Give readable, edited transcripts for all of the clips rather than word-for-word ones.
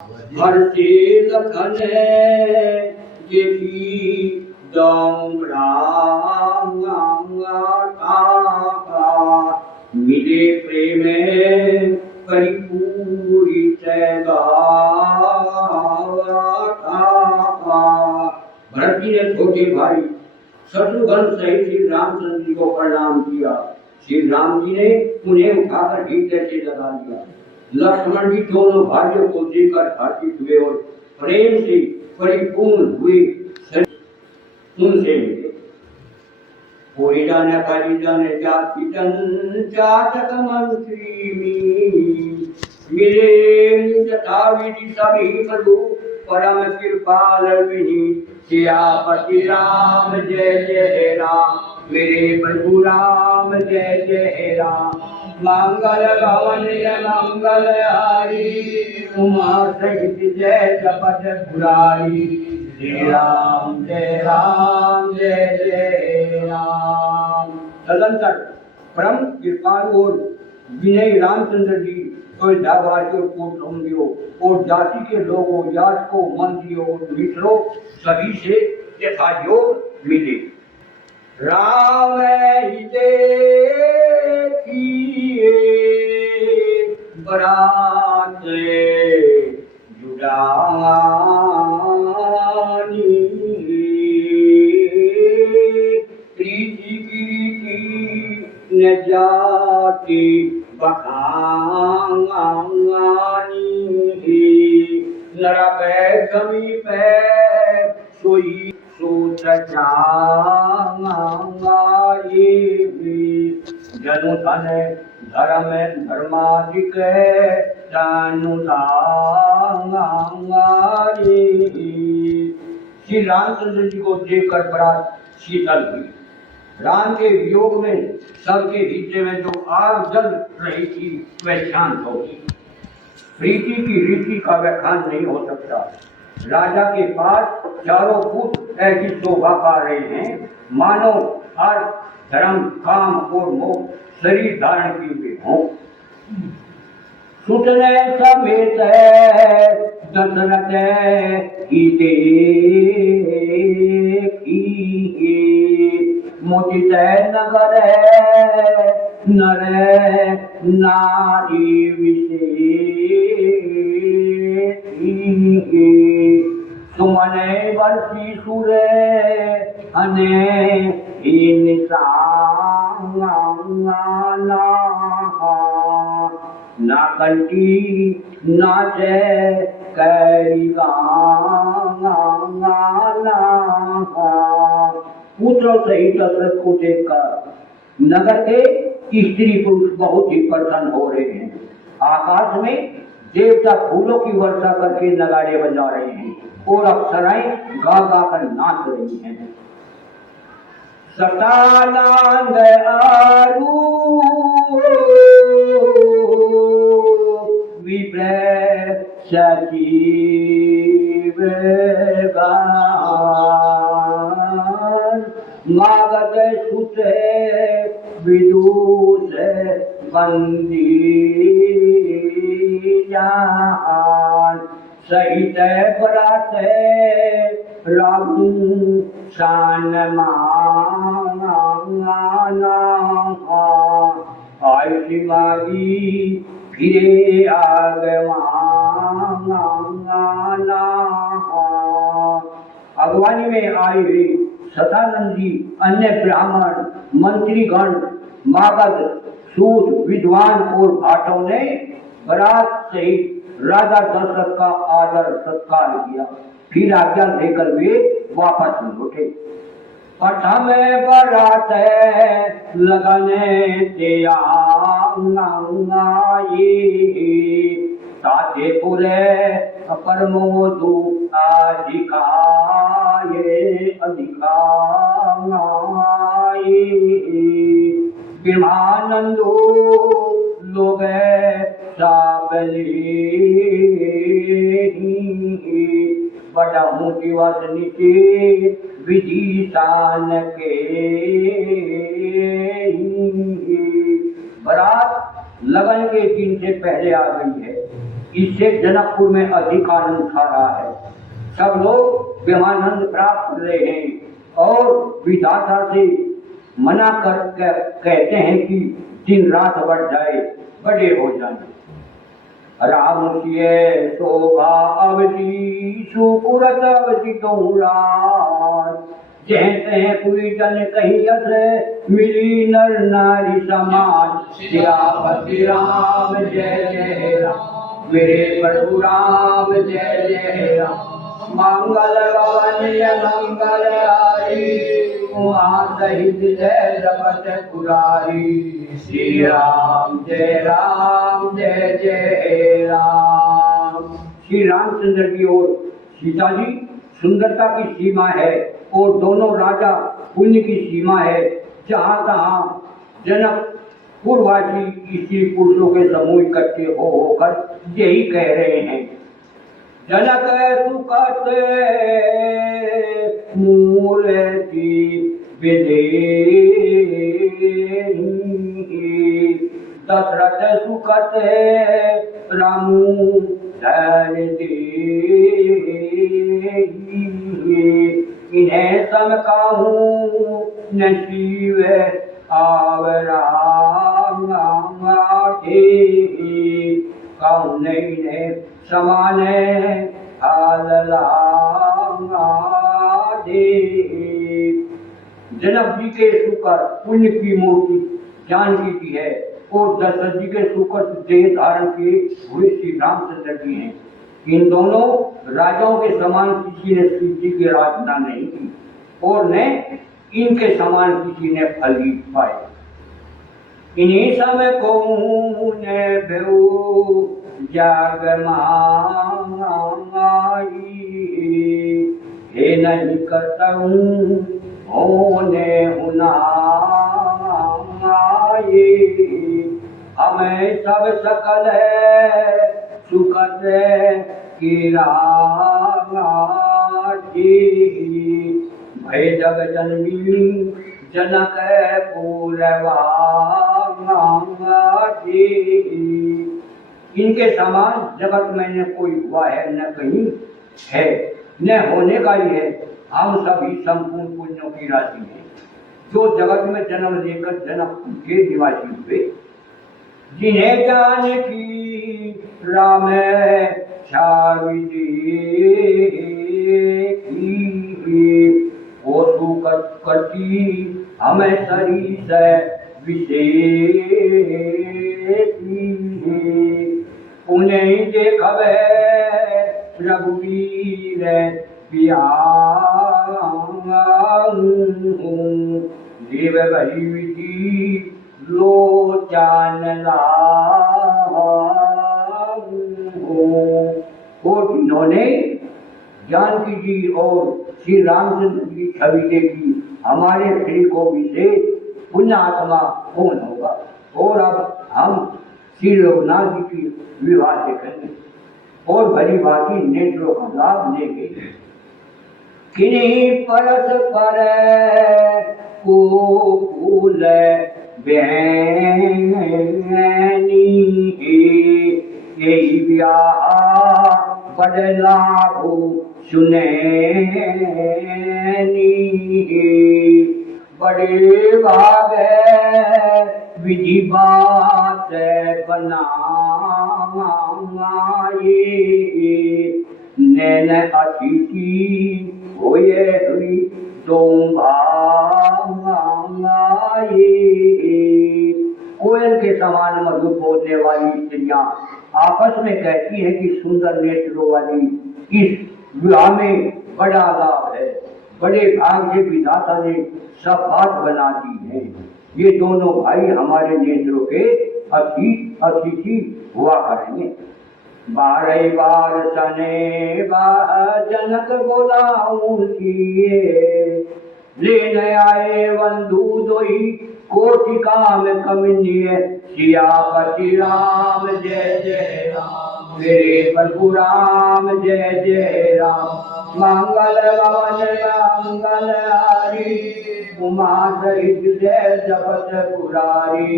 Hershey लखने जेठी मिले प्रेमे परिपूरित भरत जी ने छोटे भाई शत्रुघ्न सहित श्री रामचंद्र जी को प्रणाम किया। श्री राम जी ने उन्हें उठाकर हृदय से लगा दिया। लक्ष्मण जी दोनों भाइयों को देखकर हर्षित हुए और प्रेम से परिपूर्ण हुए। उनसे कोई जाने जाति जातक मंत्री मिले तथा विधि सभी प्रभु परम कृपाल सियापति राम जय जय राम। मेरे प्रभु राम जय जय राम। मंगल भवन मंगल हारी उमा सहित जय जपत पुरारी। श्री राम जय राम। तदंतर परम कृपालु और विनय रामचंद्र जी और जाबाजियों को समझियो और जाति के लोगों याचकों मंत्रियों और मित्रों सभी से यथा योग मिले। राम ही देखिए बरात जुड़ानी त्रिजी न जाति बखानी नरक समीप सोई सोच जनु धन धर्म धर्माधिक श्री रामचंद्र जी को देखकर बरात शीतल हुई। राम के वियोग में सबके हृदय में जो आग जल रही थी वह शांत होगी। प्रीति की रीति का व्याख्यान नहीं हो सकता। राजा के पास चारों पुत्र ऐसी शोभा पा रहे हैं मानो हर धर्म काम और मोक्ष शरीर धारण किए हुए हों। सुतने समेत दशरथ की मुदित नगर नर नारी विशेष सुमने वर्षी सुर अने ना कंठी नाचे कैरी पुत्रों सहित दशरथ को देखकर नगर के स्त्री पुरुष बहुत ही प्रसन्न हो रहे हैं। आकाश में देवता फूलों की वर्षा करके नगाड़े बजा रहे हैं और अप्सराएं गा गा कर नाच रही हैं। सतानंद आरू विप्र सजीव गान मागध सुत विदुष बंदी जान सहित बरात रामू शान आयु मागी फिरे आगवाना। अगवानी में आए हुए सदानंद जी अन्य ब्राह्मण मंत्रीगण मागध सूद विद्वान और भाटों ने बरात सहित राजा दशरथ का आदर सत्कार किया। फिर आज्ञा देकर वे वापस लौटे। प्रथम बरात लगने ताते पुरे परमोदु अधिकाये विमानंदो लोग साबली बड़ा दिवस नीचे विधि शान के बारात लगन के दिन से पहले आ गई है। इससे जनकपुर में अधिक आनंद छा रहा है। सब लोग ब्रह्मानंद प्राप्त कर रहे हैं और विधाता से मना कर कहते हैं कि दिन रात बढ़ जाए, बड़े हो जाए। राम सिय शोभा अवधि सुपुरत अवधि राज, जैसे पूरी जन कहीं यस मिली नर नारी समाज। सियापति राम जय जय राम, मेरे प्रभु राम जय जय राम। मंगल भवन मंगल हारी, उमा सहित जय जगत पुरारी। श्री राम जय राम। श्री रामचंद्र की ओर सीता जी सुंदरता की सीमा है और दोनों राजा पुण्य की सीमा है। जहाँ तहाँ जनकपुरवासी स्त्री पुरुषों के समूह इकट्ठे होकर यही कह रहे हैं। जनक सुखत मूर्ति विदेही, दशरथ सुखत रामू धैर्य देहि। इन्हें सम काहूँ नसीब आवरा काहूँ नहीं समान जनक जी के सुकर पुण्य की मूर्ति जानकी की है और दशरथ जी के सुकर देह धारण किए हुए श्री रामचंद्र जी हैं। इन दोनों राजाओं के समान किसी ने शिव जी की आराधना नहीं की और न इनके समान किसी ने फल पाए। इन्हीं समय को जाग माई, हे नहीं करता हूँ होने हुनाई। हमें सब सकल है सुखद की राजी, भय जग जननी जनक पूरवा। इनके समान जगत में न कोई हुआ है, न कहीं है, न होने का ही है। हम सभी संपूर्ण पुण्यों की राशि हैं जो जगत में जन्म लेकर जनकपुर के निवासी हुए। जिन्हें जान की राम छावी वो सुकट कटी हमें शरीर विशेष। उन्हें देखवे रघुवीर देव भरी विधि लोचान और इन्होंने जानकी जी और श्री रामचंद्र की छवि देखी। हमारे श्री को विशेष पुण्य आत्मा कौन होगा। और अब हम श्री रघुनाथ जी की विवाह देखेंगे और भली भांति नेत्रों का लाभ लेंगे। किन्हीं परस पर को फूल बहनी, यही ब्याह बड़ लाभ सुनैनी। बड़े भाग विधि बात बनाए, नैन अतिथि होए हुई तुम कोयल के समान मधुर बोलने वाली स्त्रियां आपस में कहती है कि सुंदर नेत्रों वाली इस विवाह में बड़ा लाभ है। बड़े भाग से विधाता ने सब बात बना दी है। ये दोनों भाई हमारे नेत्रों के अतिथि हुआ करेंगे। 12 बार सने जनक बोलाऊं किए, लेने आए बंधु दोई कोटि काम कमनीय। सियापति राम जय जय राम, मेरे प्रभु राम जय जय राम। मंगल भवन मंगल हारी, उमा सहित जय जगत पुरारी।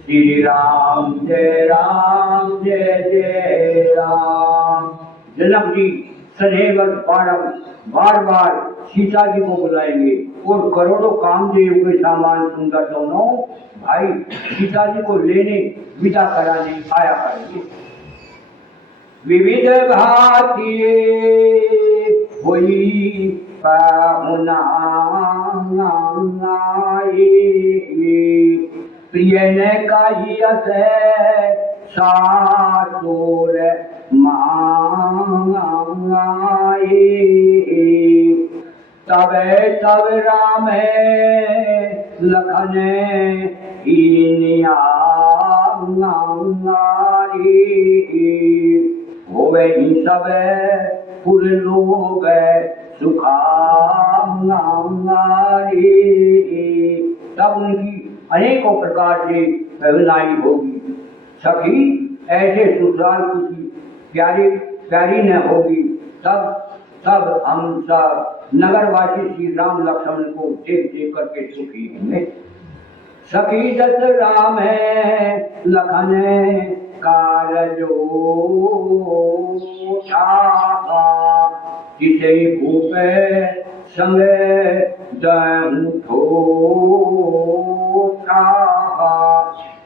श्री राम जय जय राम। जनक जी सदैव बार बार सीता जी को बुलाएंगे और करोड़ों कामदेव के सामान सुंदर दोनों भाई सीता जी को लेने विदा कराने आया करेंगे। विविध भांति होई पाहुना प्रिय ने काहियत सासुर मांगाए तब राम लखन होवे ही सब पुर लोग सुखारी। तब उनकी अनेकों प्रकार से पहनाई होगी। सखी ऐसे ससुराल की प्यारी न होगी। तब हम सब नगरवासी श्री राम लक्ष्मण को देख देख करके सुखी होंगे। सखी दस राम लखन कारजो जिसे भूप संग दहु ठोठा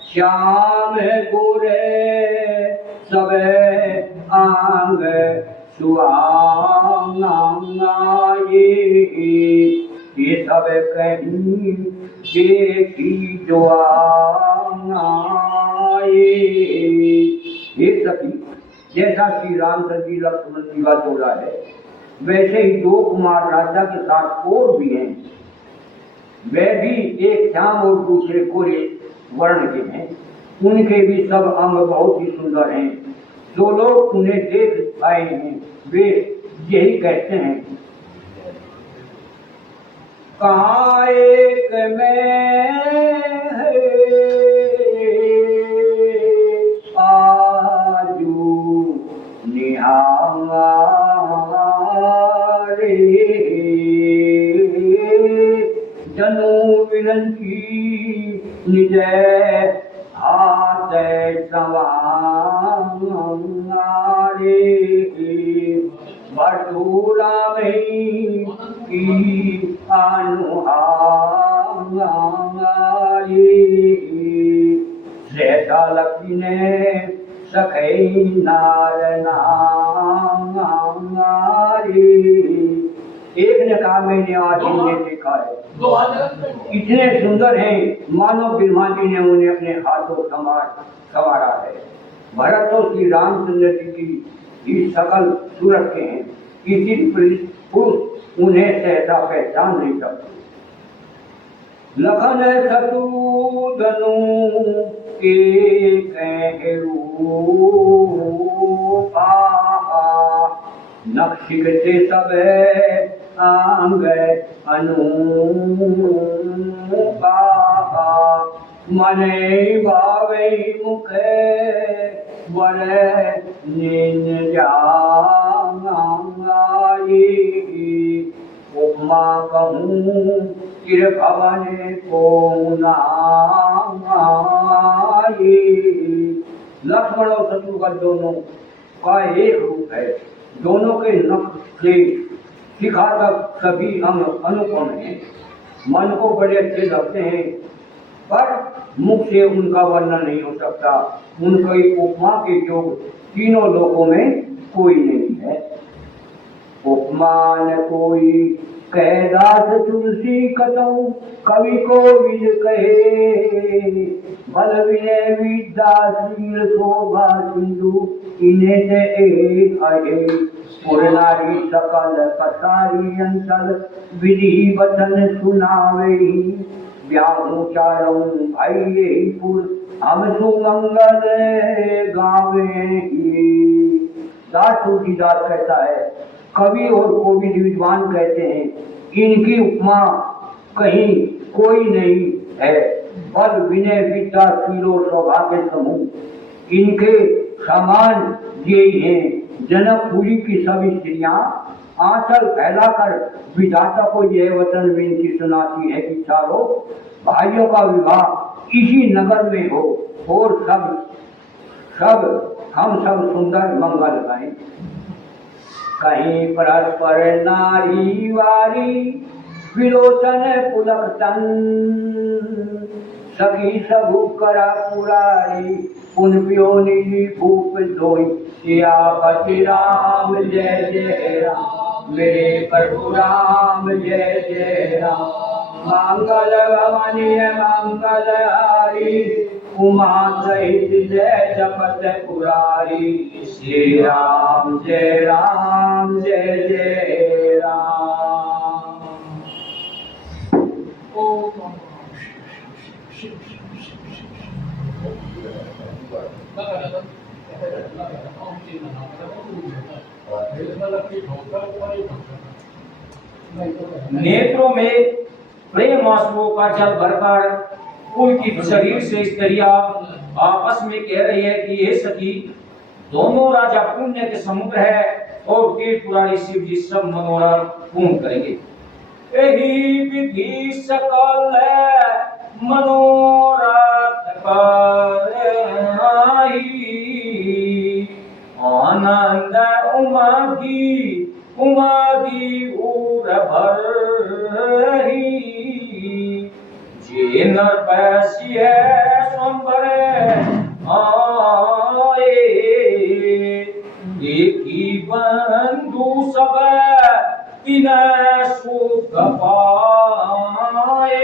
श्याम गोरे सब आंग सुआंगाए ये सब कहीं देखी जो आए। ये सखी जैसा श्री रामचंद्र जी लक्ष्मण जी का जोड़ा है वैसे ही दो कुमार राजा के साथ और भी हैं। वे भी एक श्याम और दूसरे गोरे वर्ण के हैं। उनके भी सब अंग बहुत ही सुंदर हैं। जो लोग उन्हें देख आए हैं वे यही कहते हैं कहाँ एक में आजू निहारे जनु विनंती निज हाथ संवारे बटूरा में की अनुहारी श्रेष्ठा लक्ष्मी ने सखई नारनारी। एक ने कहा मैंने आज इन्हें देखा है इतने सुंदर हैं मानो ब्रह्मा जी ने उन्हें अपने हाथों संवारा है। भरत तो श्री रामचंद्र जी की ही सकल सूरत के हैं। किसी पुरुष उन्हें सहसा पहचान नहीं सकते। लखन शत्रुघ्नु के कहरु नक्षिक से सब आंग अनुपा मने भावे मुख वर नीन जाई उपमा कहूँ चिर भवन को नाई। लक्ष्मण और शत्रुघ्न दोनों का एक रूप है। दोनों के नख से शिखा तक सभी अंग अनुपम हैं। मन को बड़े अच्छे लगते हैं पर मुख से उनका वर्णन नहीं हो सकता। उनकी उपमा के योग तीनों लोकों में कोई नहीं है। उपमान कोई कह दास तुलसी कतऊ कवि को विद कहे बल विनय विद्याशील शोभा सिंधु इन्हें से अहे पुरनारी सकल पसारी अंचल विधि वचन सुनावे व्याहू चारों भाई पुर हम सुमंगल गावे। दास तुलसीदास कहता है कवि और कोविद विद्वान कहते हैं इनकी उपमा कहीं कोई नहीं है। बल विनय विद्या शीलो सौभाग्य समूह इनके समान ये हैं। जनकपुरी की सभी स्त्रियां आंचल फैलाकर विधाता को यह वचन विनती सुनाती है कि चारों भाइयों का विवाह इसी नगर में हो और हम सब सुंदर मंगल गाएं। कहीं परस्पर नारी वारी विलोचन पुलक तन, सखी सबू करा पुरारी पुन पियो नीली भूप धोई। सियापति राम जय जय राम, मेरे प्रभु राम जय जय राम। मंगल भवनीय मंगल हारी, उमा सहित जय जपत पुरारी। श्री राम जय राम जय जय राम। नेत्रों में प्रेम आंसुओं का जल भरकर पुलकित शरीर से स्त्रियां आपस में कह रही है कि हे सखी, दोनों राजा पुण्य के समुद्र है और तीर्थ पुराणी शिव जी सब मनोरथ पूर्ण करेंगे। यही विधि सकल मनोरथ कराई, आनंद उमादी उर भरही। जे नर पैसिए स्वंबर आए, देखी बंधु सब तीन सुख पाए।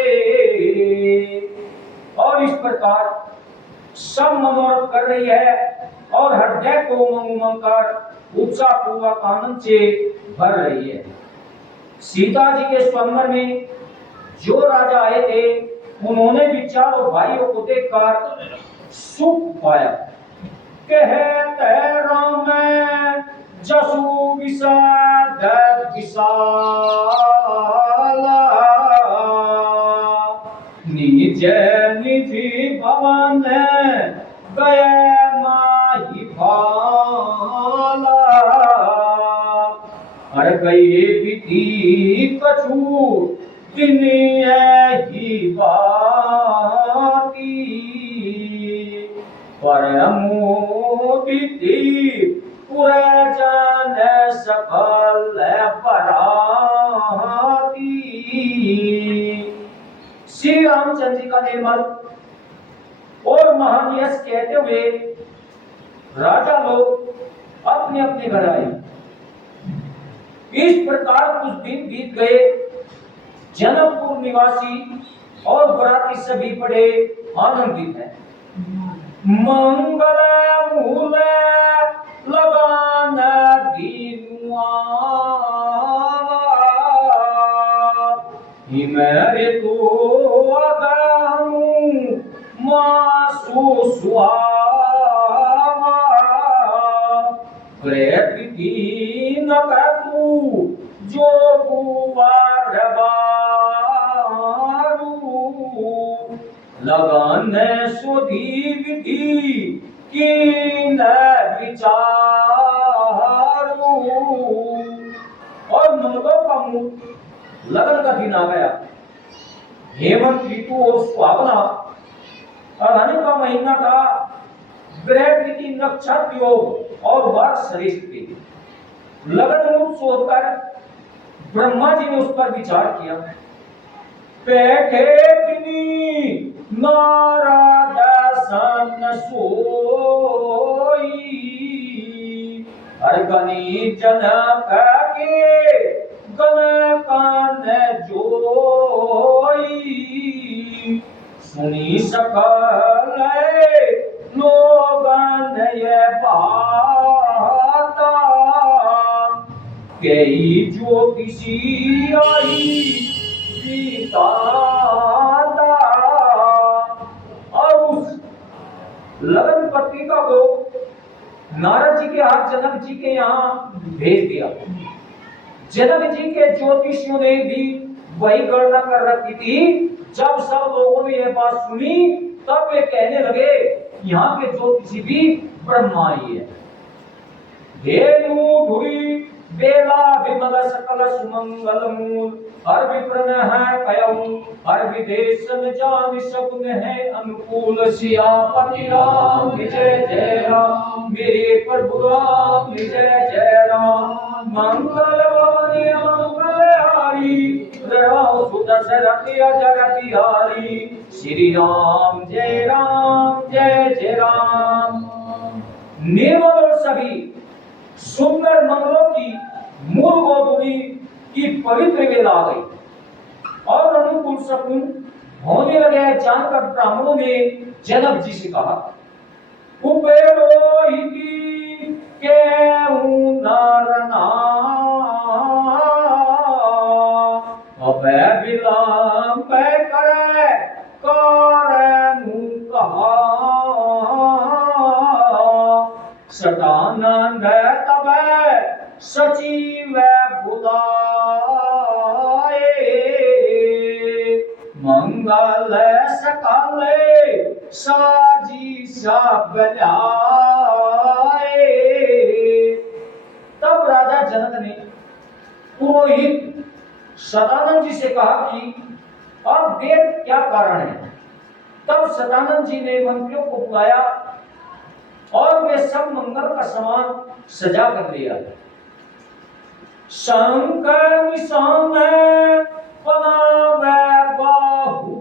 और इस प्रकार सब मनोरथ कर रही है और हृदय को उमंग कर उत्साह पूर्वक आनंद से भर रही है। सीता जी के स्वयंवर में जो राजा आए थे, उन्होंने भी चारों भाइयों को देखकर सुख पाया। कहते राम जसु विषाद विशाला, निज निधि भवन गए माही भाला। हर गए विधि कछु दिन ही बाती, परमोदिति पुरजन सकल पराती। श्री रामचंद्र जी का निर्मल और महान यश कहते हुए राजा लोग अपने अपने घर आए। इस प्रकार कुछ दिन बीत गए। जनकपुर निवासी और बराती सभी बड़े आनंदित हैं। मंगल मूल लगान दीनुआ, हिमेरे तो अगाऊं मासु सुहावा। प्रेती न करू जो बुवार बारू, लगन सुधी विधि की न विचारू। और मनों का मुंह लगन का दिन आ गया। हेमंत ऋतु और सुहावना अगहन का महीना था। ग्रह तिथि नक्षत्र योग और वर्ष श्रेष्ठ थे। लगन मुहूर्त सोचकर ब्रह्मा जी ने उस पर विचार किया। बैठे दिनी नारद सन सोई, अर्गनी जनक के गण कान जोई। सुनी सकल लोगन ये बाता, कई ज्योतिषी आई सीता। और उस लगन पत्रिका को नारद जी के हाथ जनक जी के यहाँ भेज दिया। जनक जी के ज्योतिषियों ने भी वही गणना कर रखी थी। जब सब लोगों ने यह बात सुनी, तब वे कहने लगे यहाँ के ज्योतिषी भी ब्रह्मा ही है। धेनु ढुई बेला विमल सकल सुमंगल मूल हर विप्रन है कयऊ हर विदेश न जान सकुन है अनुकूल सियापति राम विजय जय राम मेरे प्रभु राम विजय जय राम मंगल भवन मंगल हारी राम सुत सरति अजर बिहारी श्री राम जय राम। निर्मल और सभी सुंदर मंगलों की मूल गोधुली की पवित्र वेला आ गई और अनुकूल शकुन होने लगे। जानकर ब्राह्मणों ने जनक जी से कहा उपरोहिती केहूं नरना अबे विलंब करे करनु कहा सदानंद तबे सचिव बुलाए मंगल सकल साजी सब लाए। तब राजा जनक ने पुरोहित सदानंद जी से कहा कि अब देर क्या कारण है। तब सदानंद जी ने मंत्रियों को बुलाया और वे सब मंगल का सामान सजा कर लिया। शंकर निशान बनावे बाहुबाजे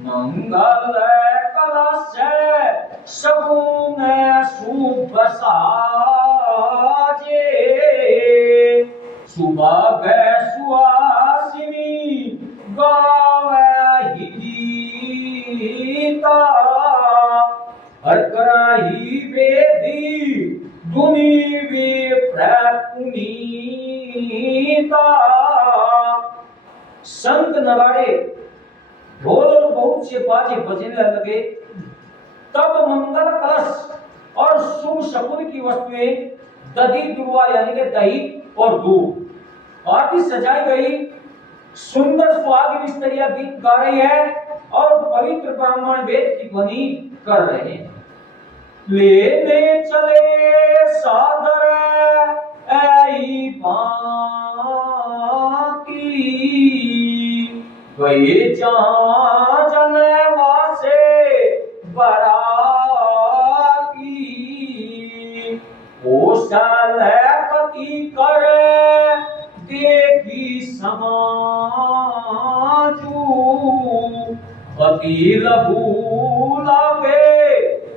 मंगल कलश सगुन शुभ साजे सुबह सुहासिनी गावे गीता अर्कराही वेदी दुनी विप्र पुनीता। संत नगाड़े ढोल और बहुत से बाजे बजने लगे। तब मंगल कलश और शुभ शकुन की वस्तुएं दधी दुर्वा यानी कि दही और दूध आदि सजाई गई। सुंदर सुहागिन स्त्रियां गीत गा रही है और पवित्र ब्राह्मण वेद की ध्वनि कर रहे हैं। लेने चले सादर ऐ बाकी गए जहां जनवासे बराकी कौशल पति कर देखी समाजू पति लघु लागे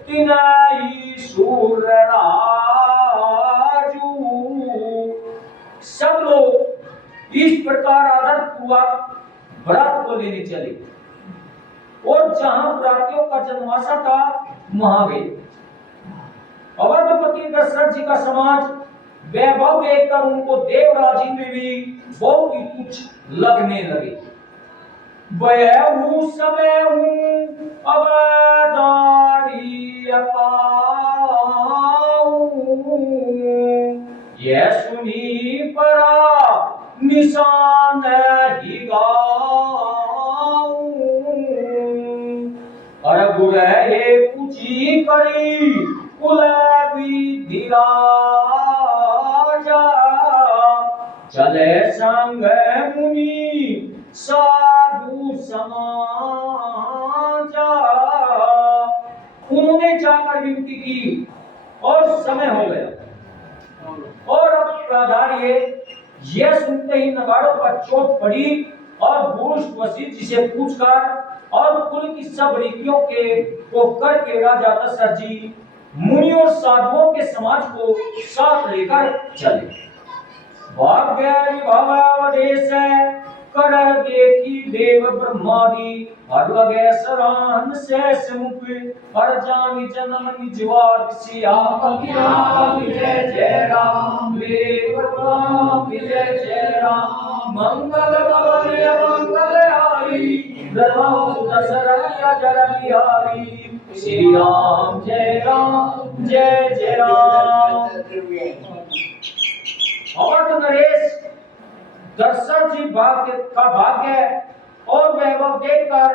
तिनाई सूर राजू। सब लोग इस प्रकार आदर पूर्वक बरात को लेने चले और जहां बरातियों का जनवासा था वहां गए। अवधपति दशरथ जी का समाज वैभव देखकर उनको देवराजी में भी बहुत ही कुछ लगने लगे। वह समय अवधारी यह सुनी परा निशान ही गाऊं और गुरहे पूछी करी कुलवी धीराजा चले संग मुनि साधु समाजा। उन्होंने जाकर विनती की और समय हो गया और अब प्राधार्य यह सुनते ही नगाड़ों पर चोट पड़ी और पुरुष वशिष्ठ जी से पूछकर और कुल की सब रीतियों के को करके राजा दशरथ जी मुनि और साधुओं के समाज को साथ लेकर चले। भाग्य विभवावदेश कर देखी देव ब्रह्मादि हर लगे सराहन शेष मुख हर जानी जनम निजवार सियापति राम विजय जय राम देव राम विजय जय राम मंगल भवन मंगल हारी राम दशरथ अजर बिहारी श्री राम जय राम। और नरेश दशरथ जी भाग्य और वैभव देखकर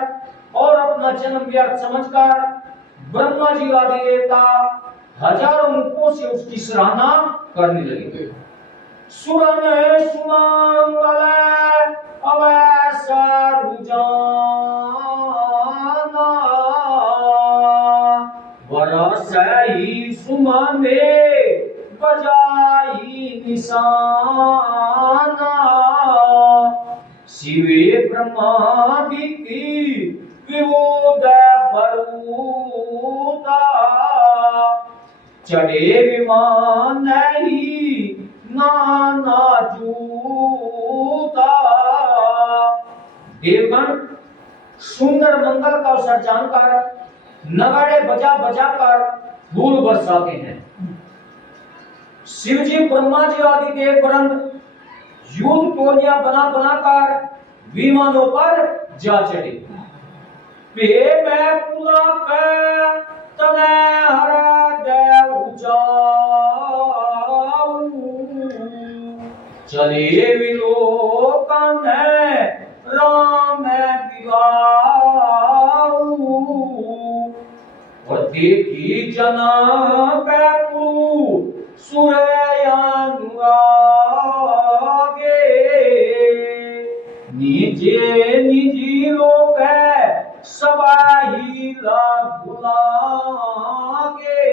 और अपना जन्म व्यर्थ समझकर ब्रह्मा जी आदि देवता हजारों मुखों से उसकी सराहना करने लगे। सुरन सुमंगल अवसर जाना, बरसई सुमने बजाई निशाना, शिवे ब्रह्मादिति विबुध बरूता, चढ़े विमान ही नाना जूता। देवगण सुंदर मंगल का अवसर जानकर नगाड़े बजा बजा कर फूल बरसाते हैं। शिव जी ब्रह्मा जी आदि देव वृंद युद्ध टोलियां बना बनाकर विमानों पर जा चढ़े। पे मैं पुला के तने हर देव जाऊं, चले विलोकन राम विवाऊ, और देखी जना पे सुरयानुरागे, निजे निजी लोक है सबाही भुलागे।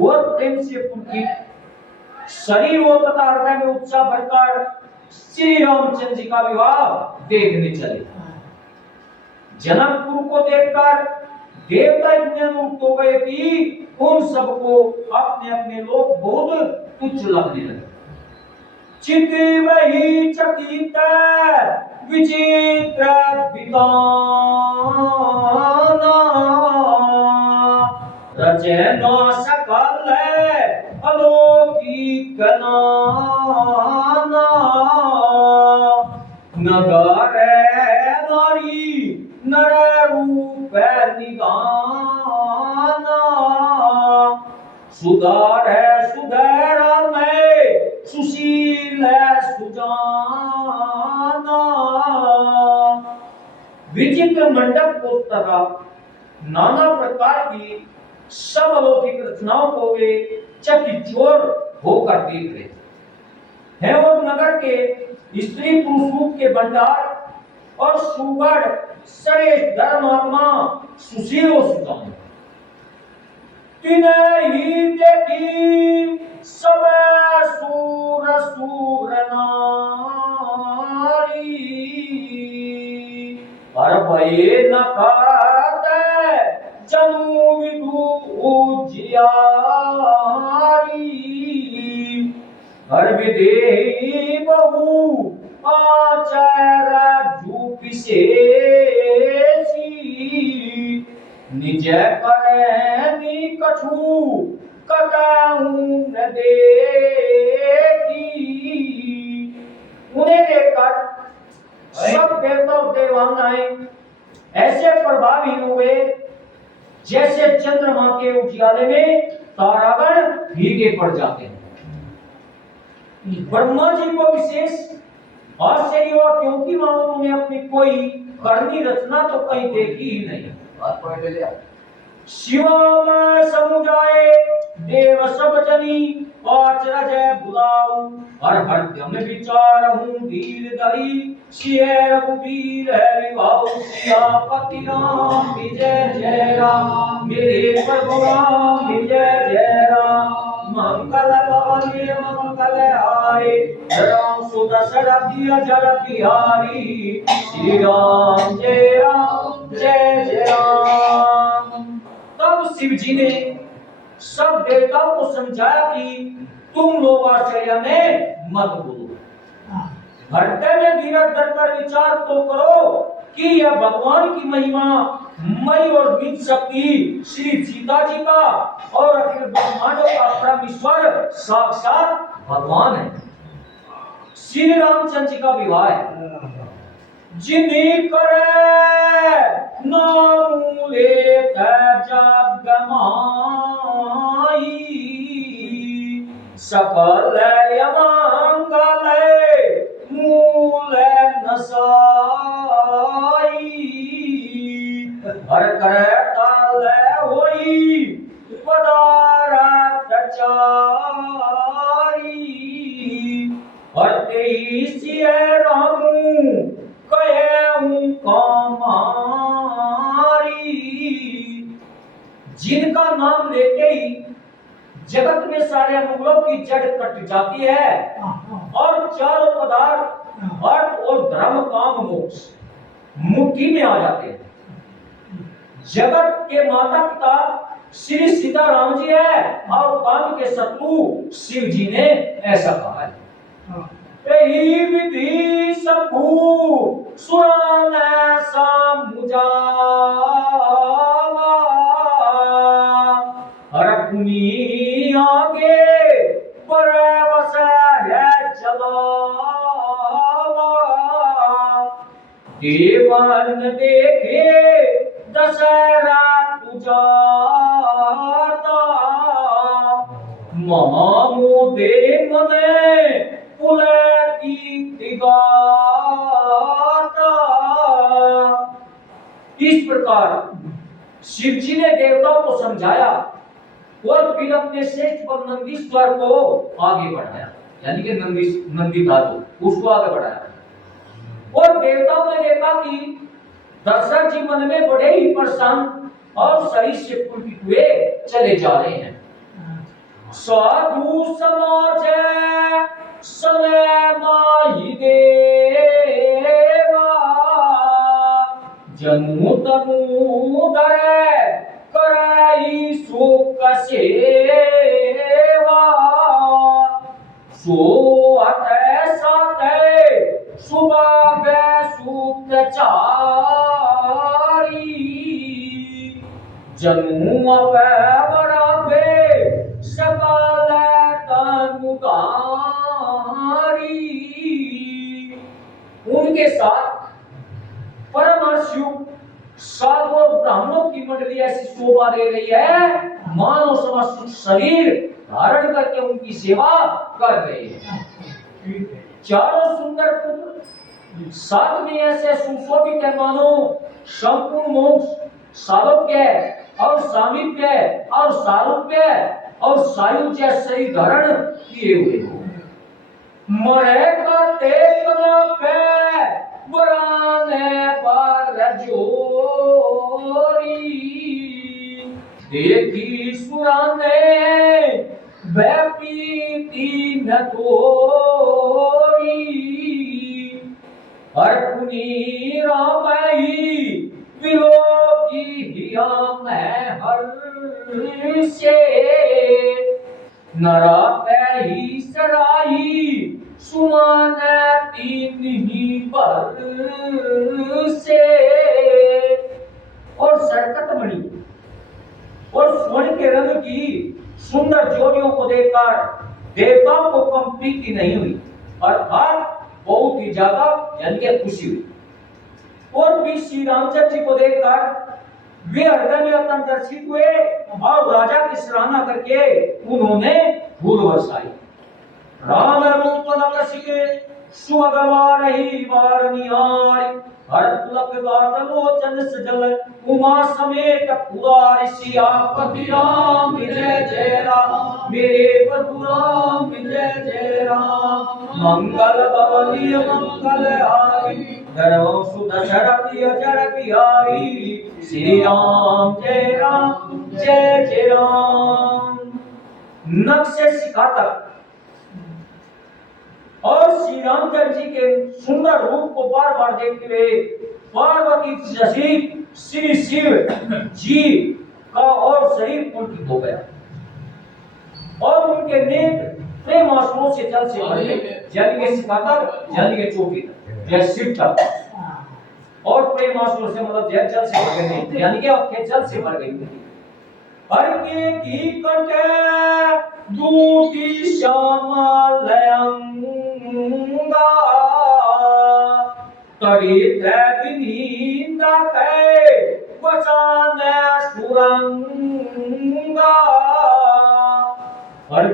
और प्रेम से पुलकित शरीर और तथा हृदय में उत्साह भरकर श्री रामचंद्र जी का विवाह देखने चले। जनकपुर को देखकर देवता इतने मुक्त हो गए कि उन सबको अपने अपने लोग बहुत तुच्छ लगने लगे। चित वही चकित विचित्र विधाना, रचे न सकल अलौकिक नाना, नगर नारी नर रूप निगाना, सुधार सुधरा में सुशील सुजाना। विचित्र मंडप को तथा नाना प्रकार की सब अलौकिक रचनाओं को वे चकितचोर होकर देख रहे हैं। और नगर के स्त्री पुरुष के भंडार और सुगढ़ श्रेष्ठ धर्मात्मा सुशील सुजान, तिन्हें ही देखी सब सूर सूर नारी, पर भये न खाते जनु विदु उजियारी, हर विदेही बहु आचार जुपिसेसी, निज करनी कछु कटाऊं न देखी। उन्हें देखकर सब देवता और देवांगनाएं ऐसे प्रभावित हुए जैसे चंद्रमा के उजियाले में तारागण भीगे पड़ जाते हैं। ब्रह्मा जी को विशेष आश्चर्य हुआ, क्योंकि वहां उन्होंने अपनी कोई करनी रचना तो कहीं देखी ही नहीं। शिवम समुजाए देव सब जनी आचरज बुलाऊ, हर हृदय में विचार हूँ धीर धरी, सिय रघुवीर है विभाऊ, सियापति राम विजय जय राम, मेरे प्रभु राम विजय जय राम, मंगल भवने मंगल हारे, राम सुदशरथी अजर बिहारी, श्री राम जय राम। तब शिव जी ने सब देवताओं को समझाया कि तुम लोग आश्चर्य में मत बोलो, हृदय में धीरज धरकर विचार तो करो कि यह भगवान की महिमा मई और बीज शक्ति श्री सीता जी का और अखिल ब्रह्मांडों का परमेश्वर साक्षात भगवान है। श्री रामचंद्र जी का विवाह है। जिन्हीं करे नाम लेत जग माई, सकल अमंगल मूल नसाई, हर करे ताल होई पदा हटे सिय रामू कहूं कमारी। जिनका नाम लेते ही जगत में सारे मुगलों की जड़ कट जाती है और चारों पदार्थ अर्थ और धर्म काम मोक्ष मुट्ठी में आ जाते हैं। जगत के माता पिता श्री सीताराम जी है और काम के शत्रु शिव जी ने ऐसा कहा है। यही विधि सबू सुरान समुझावा हरकुनी आगे परवश है चलावा। देवन देखे दशहरा तुझाता महामोदे मने पुले की गाता। इस प्रकार शिव जी ने देवताओं को समझाया और फिर अपने श्रेष्ठ पर नंदीश्वर को आगे बढ़ाया, यानी कि नंदी धातु उसको आगे बढ़ाया। और देवताओं ने देखा कि दशरथ जी मन में बड़े ही परेशान और शरीर से पुलकित हुए चले जा रहे हैं। साधु समाज समय माही देवा जनु तनु धरे कराई सुख सेवा। सो अतः सातः सुभाग सुख चारी जनु अपराधे सकल तनुगारी। उनके साथ परमर्षियों साधुओं ब्राह्मणों की मंडली ऐसी शोभा दे रही है मानव समस्त शरीर धारण करके उनकी सेवा कर रहे हैं। चारों सुंदर पुत्र साथ में ऐसे सुशोभित है मानो संपूर्ण मोक्ष सालोक्य और सामीप्य और सारूप्य और सायुज्य शरीर धारण किए हुए हो। मरे करते पे बुराने पर जोरी देखी सुराने बैपीती न तोरी। हरकुनी रामई विलोकी हिया मैं हर से नराते ही सराई सुमान तीन ही पर से। और सरकत मणि और स्वर्ण के रंग की सुंदर जोड़ियों को देखकर देवताओं को कम प्रीति नहीं हुई, अर्थात बहुत ही ज्यादा यानी कि खुशी हुई। और भी श्री रामचंद्र जी को देखकर वे हृदय में अत्यंत दर्शित हुए और राजा की सराहना करके उन्होंने फूल बरसाई। राम रूप नकसिके सुअगवा रही बार निहारी हर पुलक बाट लोचन सजल उमा समेत पुरारी। सियापति राम जय जय राम मेरे प्रभु राम जय जय राम। मंगल भवनी मंगल हारी धर्म सुदशरथ अजर बिहारी। श्री राम जय जय राम। नख से शिखा तक और श्री रामचंद्र जी के सुंदर रूप को बार बार देखते हुए पार्वती सहित श्री शिव जी का और शरीर पुलकित हो गया और उनके नेत्र प्रेम आंसुओं से जल से भर गए, यानी कि शिखा तक यानी कि चोटी तक या शिव तक। और प्रेम आंसुओं से मतलब जल से भर गए यानी कि आंखें जल से भर गई। हर के की कंठे दूती श्यामलयंगा तड़ित विनीता के वचने सुरंगा। हर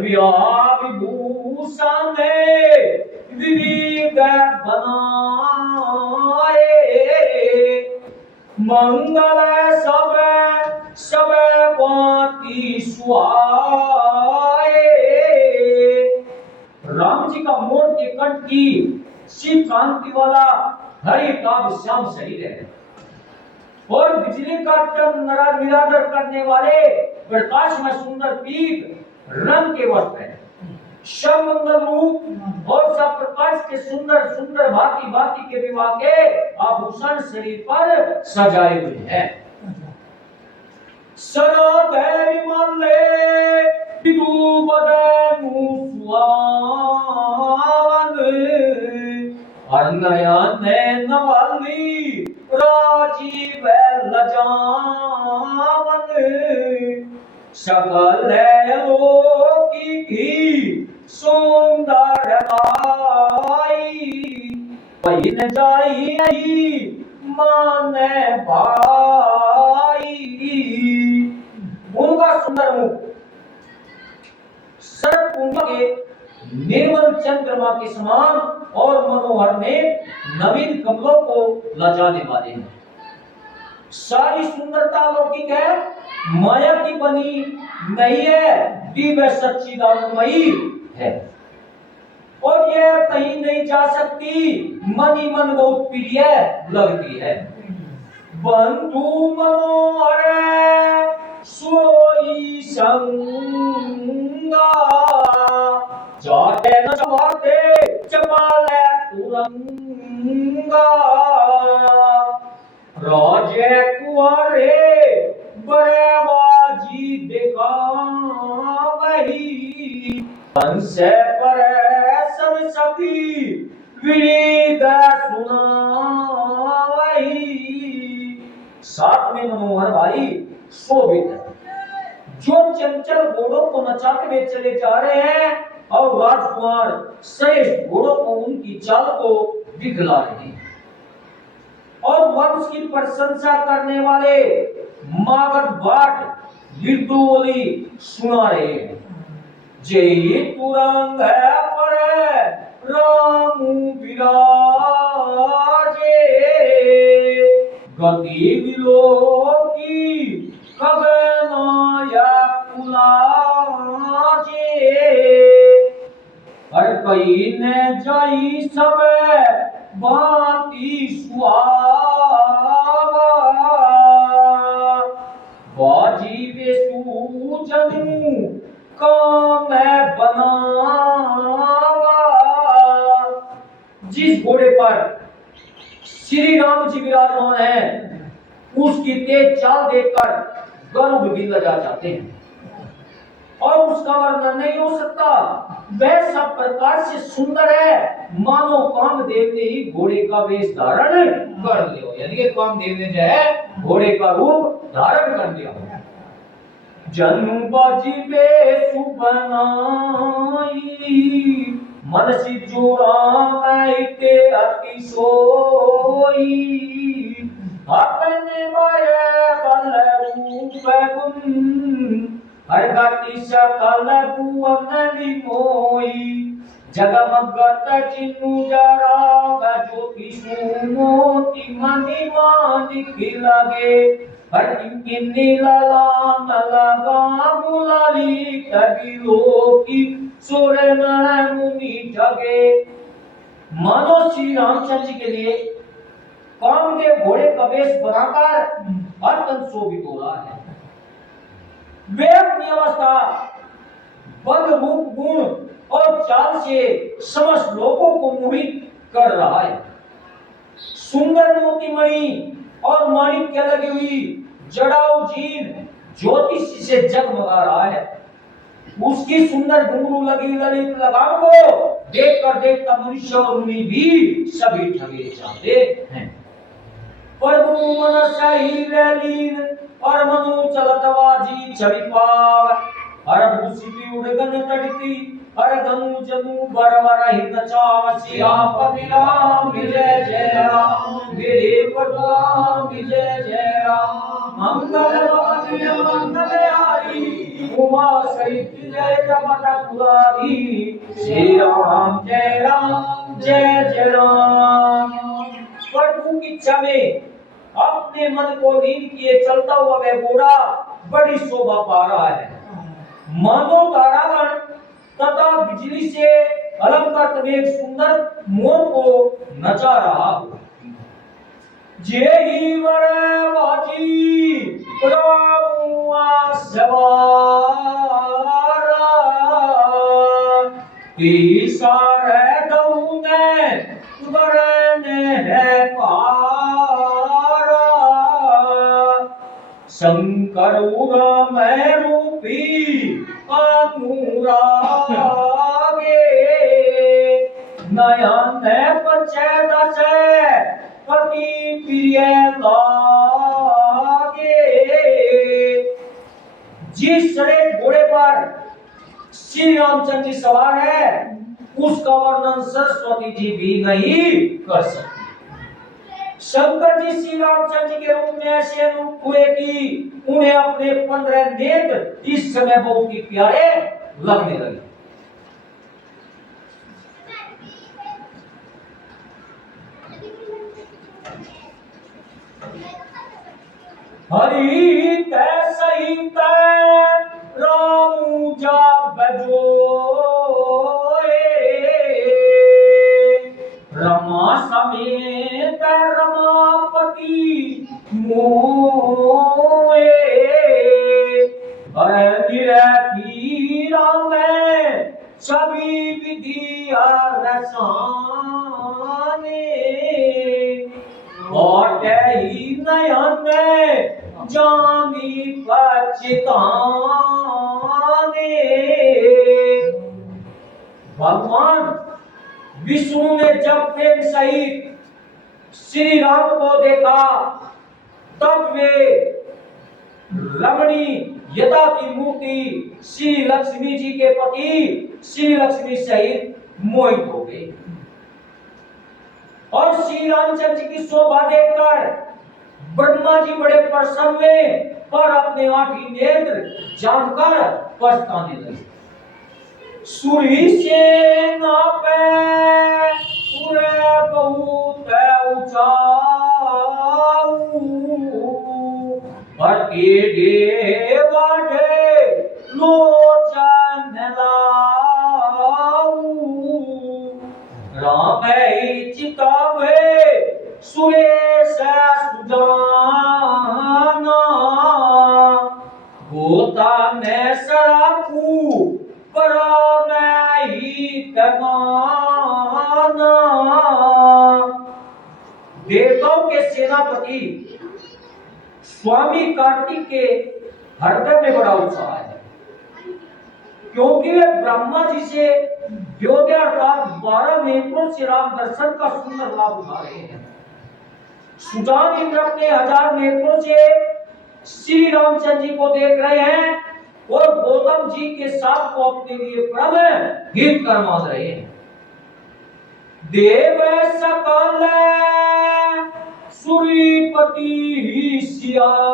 विभूषण विविध बनाए मंगल सब सब पाती सुहाए। नीलकंठ की शीत कांति वाला हरिताभ श्याम शरीर है और बिजली का चंद्र निरादर करने वाले प्रकाश में सुंदर पीत रंग के वस्त्र है। सब मंगल रूप और सब प्रकाश के सुंदर सुंदर भांति भांति के विवाह के आभूषण शरीर पर सजाए हुए हैं। सरदे विमले विदु बदनु सुहावन नयन वाली राजीव लजावन सकल लोकी की सुंदर आई जाई माने भाई। उनका सुंदर मुख शरद पूर्णिमा के निर्मल चंद्रमा के समान और मनोहर में नवीन कमलों को लजाने वाले हैं। सारी सुंदरता लौकिक है, माया की बनी नहीं है, दिव्य सच्चिदानंदमयी है और यह कहीं नहीं जा सकती, मन ही मन बहुत प्रिय लगती है। बंधु मनोहर सोई संगा जाते न चबाते चबाले तुरंगा राजे कुआरे बरेबाजी देखा वही हंसे पर सब सखी विनीत सुना वही। साथ में मनोहर भाई शोभित है जो चंचल घोड़ों को नचाते हुए चले जा रहे हैं और राजकुमार श्रेष्ठ घोड़ों को उनकी चाल को दिखला रहे हैं और वंश की प्रशंसा करने वाले मागध भाट विद्रोही सुना रहे हैं। जय तुरंग है पर राम विराजे गति विलोकी कगनाया कुलाजे हर कई ने जाई सब बाती सुहावा बाजी बेसू जनु काम बनावा। जिस घोड़े पर श्री राम जी विराजमान है उसकी तेज चाल देखकर गर्व भी लगा जाते हैं और उसका वर्णन नहीं हो सकता। वह सब प्रकार से सुंदर है मानो कामदेव ने ही घोड़े का वेश धारण कर लिया, यानी कि कामदेव ने जो है घोड़े का रूप धारण कर लिया। जनु बाजी बेसु बनाई मन सी जोड़ा ते अति सोई अपने माया बल रूप गुण हर गति सकल भुवन मोई जगमगत चिन्नु जरा ज्योति सुमोति महिमा दिखिलागे हर किन्नी ललाम लगा बुलाली कभी लोकी सोरे नर मुनि जगे। मानो श्री रामचंद्र जी के लिए काम के घोड़े का वेश बनाकर अत्यंत शोभित हो रहा है। वे अपनी अवस्था बल रूप गुण और चाल से समस्त लोगों को मोहित कर रहा है। सुंदर मोतीमणि और माणिक्य लगी हुई जड़ाऊ जीभ ज्योतिषी से जगमगा रहा है। उसकी सुंदर घुंघरू लगी ललित लगाम को देखकर देखकर मनुष्य और मुनि भी सभी ठगे जाते हैं। प्रभु मन सही लीन और मनु चलतवाजी छवि पाव हर भूषिति उड़गन तड़ती हर धनु जनु बरवर हित चावसी आपति राम विजय जय राम मेरे प्रभु विजय जय राम मंगल मंगलहारी उमा सहित जय जगत पुरारी श्री राम जय राम जय जय राम। प्रभु की इच्छा में अपने मन को लीन किए चलता हुआ वह घोड़ा बड़ी शोभा पा रहा है। मानो तारागण तथा बिजली से अलंकृत में एक सुंदर मोर को नचा रहा हो। जे ही वर बाजी रामुआ सवारा तीसारे दौने वरने है पारा शंकर उरा में रूपी अनुरागे नयन पचे दसे पति प्रिय लागे। जिस श्रेष्ठ घोड़े पर श्री रामचंद्र जी सवार है उसका वर्णन सरस्वती जी भी नहीं कर सकती। शंकर जी श्री रामचंद्र जी के रूप में ऐसे अनुभूत हुए कि उन्हें अपने 15 नेत्र इस समय बहुत ही प्यारे लगने लगे। हरि तै सही तै रामू जा बजोए रमा समेत रमापति मोए निरखी राम सभी विधि रसाने और ही नयन जानी पछताने। भगवान विष्णु ने जब प्रेम सहित श्री राम को देखा तब वे रमणीयता की मूर्ति श्री लक्ष्मी जी के पति श्री लक्ष्मी सहित मोहित हो गए और श्री रामचंद्र जी की शोभा देखकर ब्रह्मा जी बड़े प्रसन्न हुए पर अपने आठीं नेत्र जानकर पछताने लगे। सूरी से नापे पूरे बहुत ऊंचाऊ भटके देवाढ़े लोचन लाऊ राम चितावे सुरेश सुजाना गोता ने सरापू परा में ही तमाना। देवताओं के सेनापति स्वामी कार्तिक के हृदय में बड़ा उत्साह है क्योंकि वे ब्रह्मा जी से योग्य अर्थात 12 नेत्रों से राम दर्शन का सुंदर लाभ उठा रहे हैं। सुजान इंद्र अपने 1000 नेत्रों से श्री रामचंद्र जी को देख रहे हैं और गौतम जी के साथ को अपने लिए परम हित कर मान रहे हैं। देव सकल सूरीपति सियाई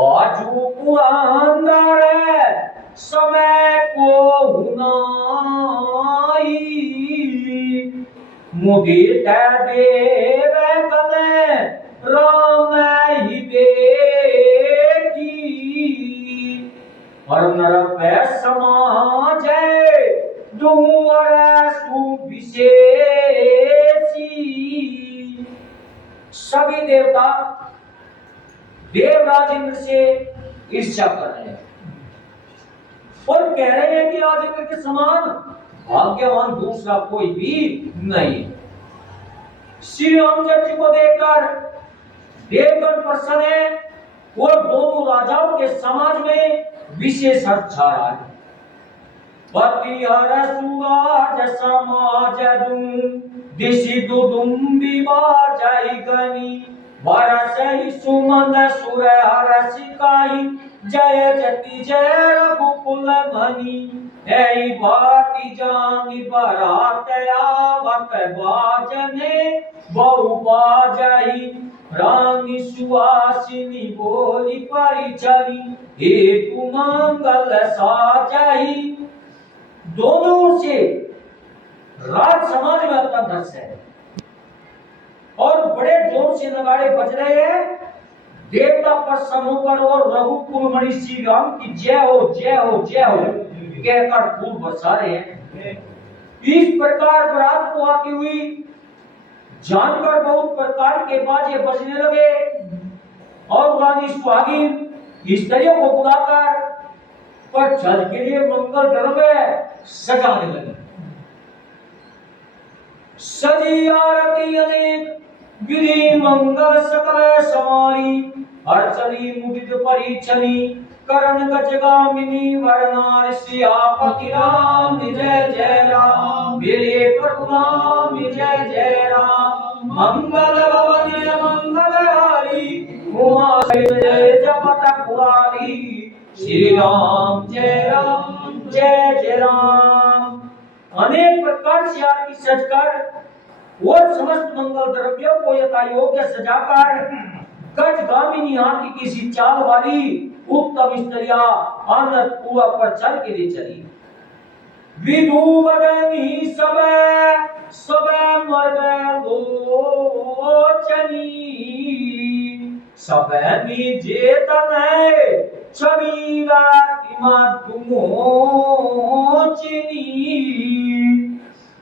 आजू पुरंदर समय को हुनाई मुदित देव कने राम ही बेटी और नर पे समाज डूर सुविशेषी। सभी देवता देवराज इंद्र से ईर्ष्या कर रहे हैं और कह रहे हैं कि आज इंद्र के समान भाग्यवान दूसरा कोई भी नहीं। श्री रामचंद्र जी को देखकर देवगण प्रसन्न है और दोनों राजाओं के समाज में विशेष हर्ष छा रहा है। पति हर सुराज समाज दिशि दुदुम्बी बाजाई गनी बरसहि सुमन सुर हर सिकाई जय जति जय रघुकुल मणि ऐ बाती जानी बरात आवत बाजने बहु बाजाई रानी सुहासिनी बोली परिचरी हेतु मंगल साजाई। दोनों से राज समाज में अपना दर्श है और बड़े जोर से नगाड़े बज रहे हैं। देवता प्रसन्न होकर और रघुकुल मणि श्री राम की जय हो जय हो जय हो कहकर फूल बरसा रहे हैं। इस प्रकार बारात को आती हुई जानकर बहुत प्रकार के बाजे बजने लगे और रानी सुहागिन स्त्रियों को बुलाकर पर छल के लिए मंगल द्रव्य सजाने लगे। सजी आरती अनेक विधि मंगल सकल समारी हर चली मुदित परिचनी करण गजगामिनी वरनार सियापति राम जय जय राम मेरे प्रभु राम जय जय राम मंगल भवन मंगलहारी उमा जय जपत पुरारी श्री राम जय राम। अनेक प्रकार से आरती सजकर और समस्त मंगल द्रव्यों को यथा योग्य सजाकर गजगामिनी हाथी की सी चाल वाली उत्तम स्त्रियां आनंद पूर्वक पर चल के लिए चली। विधु बदनी सब मर्द लोचनी सब जेतन छबीरा तुमोचनी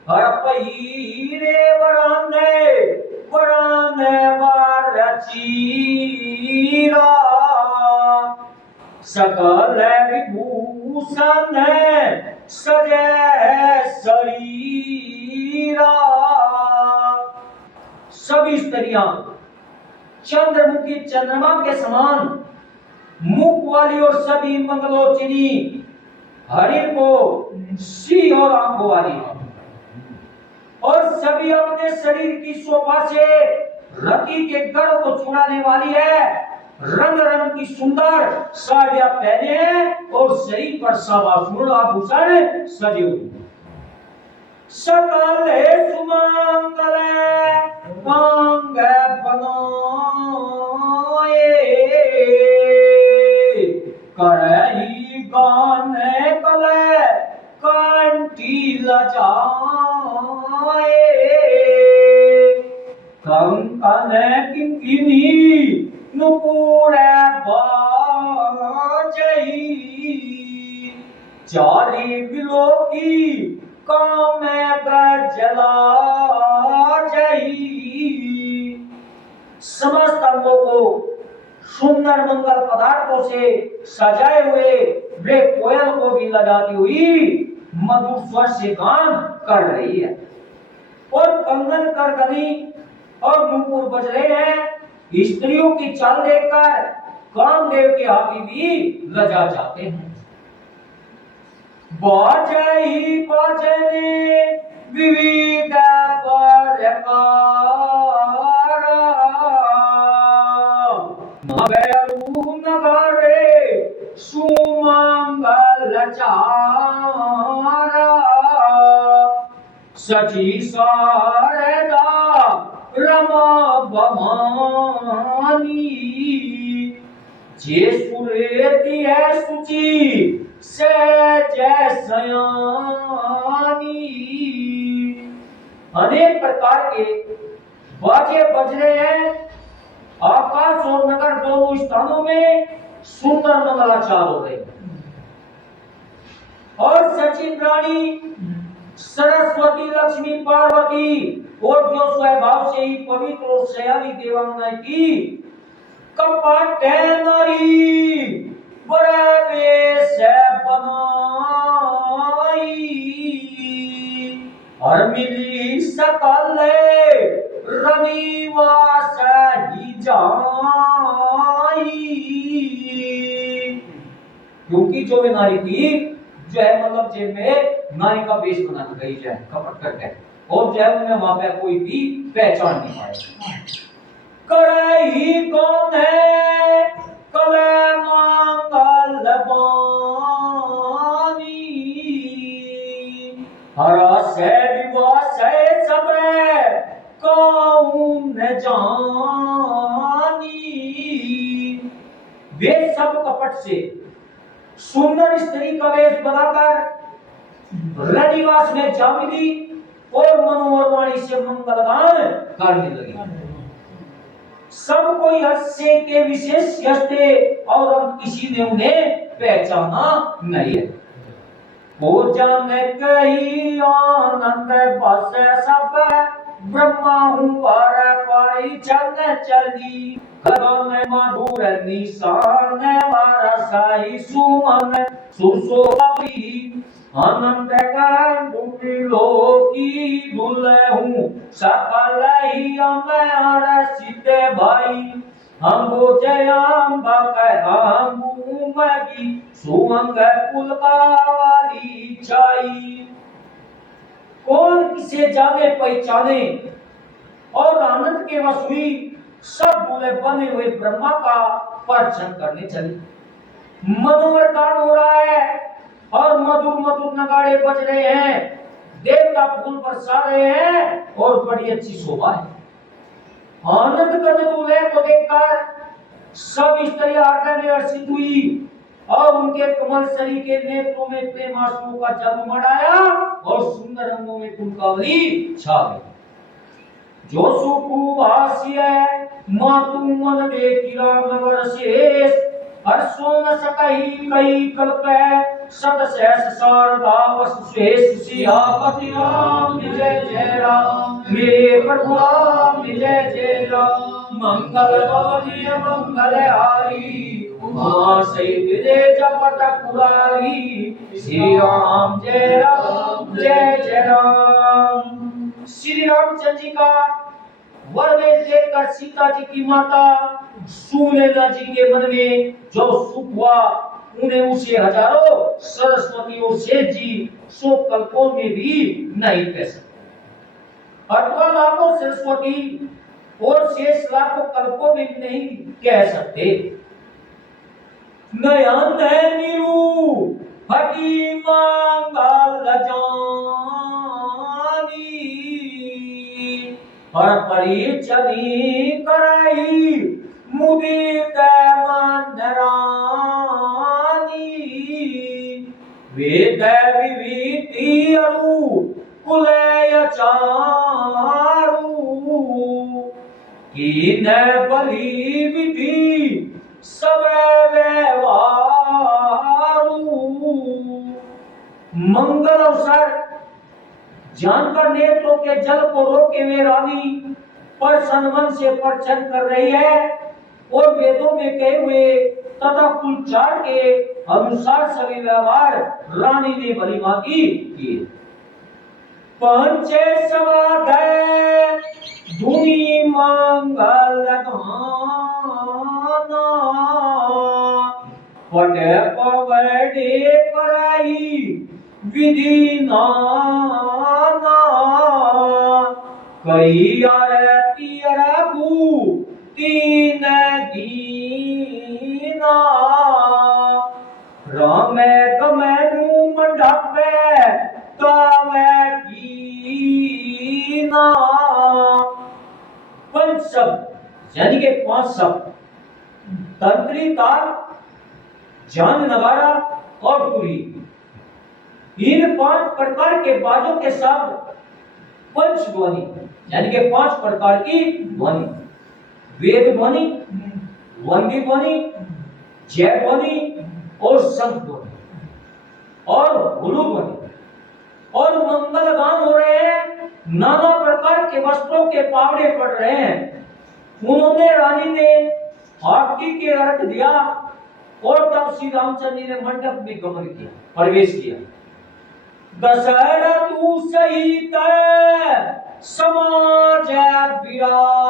हर पहीरे वराने वारचीरा सकल विभूषण सजे शरीरा। सभी स्त्रियां चंद्रमुखी चंद्रमा के समान मुख वाली और सभी मंगलोचिनी हरिण को सी और आंखों वाली और सभी अपने शरीर की शोभा से रति के गर्व को छुड़ाने वाली है। रंग रंग की सुंदर साड़ियां पहने हैं और शरीर पर सवासुर आभूषण सजे हुए। सकल सुमंगल मांग बनाए करही गान कले कंठी लजाए कंकन किंकिनी नुपुर बाजही चाली बिलोकी काम जला जही। समस्त अंगों को सुंदर मंगल पदार्थों से सजाए हुए वे कोयल को भी लगाती हुई मधुर स्वर से गान कर रही है और कंगन करगनी और नुपुर बज रहे हैं। स्त्रियों की चाल देखकर कामदेव के हाथी भी लजा जाते हैं। बाजही बाजने विविध प्रकार मबेरू नगरे सुमंगल चारा सची शारदा रमा भवानी जे सुरेती है सुची से जय सयानी। अनेक प्रकार के बाजे बज रहे हैं। आकाश और नगर दोनों स्थानों में सुंदर मंगलाचार हो रहे हैं और सचिन रानी सरस्वती लक्ष्मी पार्वती और जो स्वभाव से ही पवित्र और सयानी देवांगना की कपट नारी बड़े से बनाई और मिली सकल रविवास ही जाई। क्योंकि जो वे नारी थी जो है मतलब जेब में नारी का वेश बना गई जो है कपट करके और जो है उन्हें वहां पे कोई भी पहचान नहीं पाया। करही कौन है कले मंगल बानी हरा से विवाह से सब कौन जानी। वे सब कपट से सुंदर स्त्री का वेश बनाकर रनिवास में जा मिली और मनोहर वाणी से मंगल गान करने लगी। सब कोई हंसे के विशेष हंसते और अब किसी ने उन्हें पहचाना नहीं है। को जाने कही आनंद बस सब ब्रह्मा हुआ पाई चल चली घरों में मधुर निशान मारा साई सुमन सुसोभी आनंद गंडुलो की दुलहूं सकल ही हमारा सीते भाई हम जयाम हम उमगी सुमंग पुलकावाली छाई। कौन किसे जाने पहचाने और आनंद के वश हुई सब बोले बने हुए ब्रह्मा का परिचय करने चली। मनोहर गान हो रहा है और मधुर मधुर नगाड़े बज रहे हैं, देवता फूल बरसा रहे हैं और बड़ी अच्छी शोभा है। आनंद करने दूल्हे को देखकर सब स्त्रियां हृदय में हर्षित हुई और उनके कमल सरी के नेत्रों में प्रेम आंसुओं का जल मढ़ाया और सुंदर अंगों में कुंकावली छा गई। जो सुकुभाष्य मातु मन देखी राम नगर शेष हर्षो न सकही कई कल्प सत सहस शारदा वसु शेष सियापति राम विजय जय राम मेरे प्रभु राम विजय जय राम मंगल गौरी मंगल हारी उमा सहित विजय जपत पुरारी श्री राम जय राम जय जय राम। श्री रामचंद्र जी का वर में देखकर सीता जी की माता सुनैना जी के मन में जो सुख हुआ उन्हें उसे हजारों सरस्वती और शेष जी सौ कल्पों में भी नहीं कह सकते, अथवा लाखों सरस्वती और शेष लाखों कल्पों में भी नहीं कह सकते। नयन नीरू फटी मंगल जानी और परिचनी कराई मुदित मंदरानी वेद विभीति अरु कुलय चारु कीन बलि विधि सब व्यवहारु। मंगल अवसर जानकर नेत्रों के जल को रोके हुए रानी पर सन्मन से परछन कर रही है और वेदों में कहे हुए तथा कुलचार के अनुसार सभी व्यवहार रानी ने भली भांति किए। पंचे समाधय धुनी मंगल गाना पट पवड़े कराई विधि नाना कई आरती रघु तीन दीना राम गमनु मंडपे तवे कीना। पंच शब्द यानी के 5 शब्द तंत्री ताल जान नगाड़ा और पुरी, इन 5 प्रकार के बाजों के शब्द पंच ध्वनि यानी के 5 प्रकार की ध्वनि, वेद ध्वनि, वंदी ध्वनि, जय ध्वनि और शंख ध्वनि और गुरु ध्वनि और मंगल गान हो रहे हैं। नाना प्रकार के वस्त्रों के पावड़े पड़ रहे हैं। उन्होंने रानी ने आरती के अर्घ दिया और तब श्री रामचंद्र जी ने मंडप में गमन किया, प्रवेश किया। दशरथ सहित समाज विराजे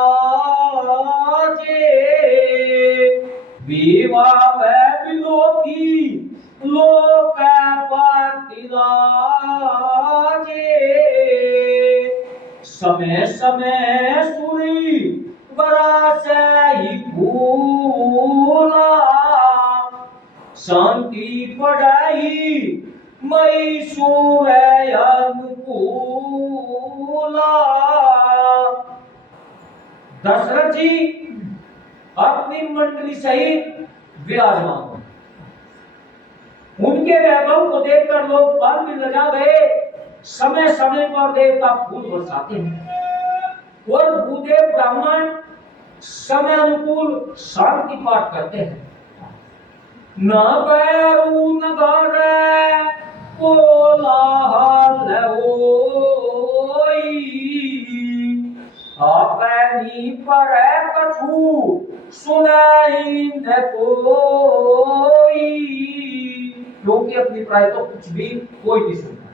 विवाह विलोकी लोक प्रतिलाजे समय समय सुरी बरस ही फूला शांति पढ़ाई मई सूर्य अनुकूला। दशरथ जी अपनी मंडली सहित विराजमान, उनके वैभव को देखकर लोग बाल में लजा गए। समय समय पर देवता फूल बरसाते हैं और भूदेव ब्राह्मण समय अनुकूल शांति पाठ करते हैं। न बैरू न गारे को सुनाई न कोई, क्योंकि अपनी पढ़ाई तो कुछ भी कोई नहीं सुनता।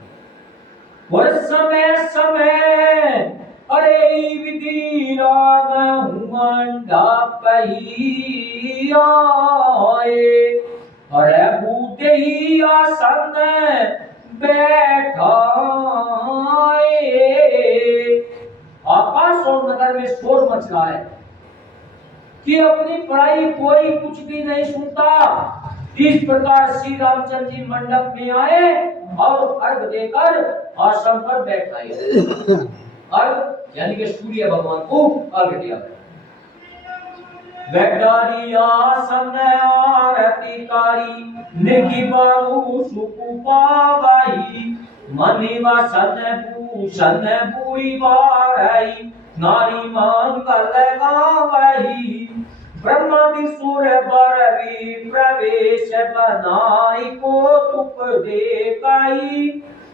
और समय समय अरे विधि राम हुमंडा पही आए, अरे बूते ही आसन बैठाए। आकाश और नगर में शोर मच रहा है कि अपनी पढ़ाई कोई कुछ भी नहीं सुनता। इस प्रकार श्री रामचंद्र जी मंडप में आए और अर्घ देकर आसन पर बैठ गए। अर्घ यानी कि सूर्य भगवान को अर्घ दिया। बैठारी आसन आरती कारी, निकी बारू सुकुपावाई, मनी वसन भूषण बुई बारई, नारी मंगल गावई। ब्रह्मादि सुर बरवी प्रवेश बनाई, को तुक देखाई,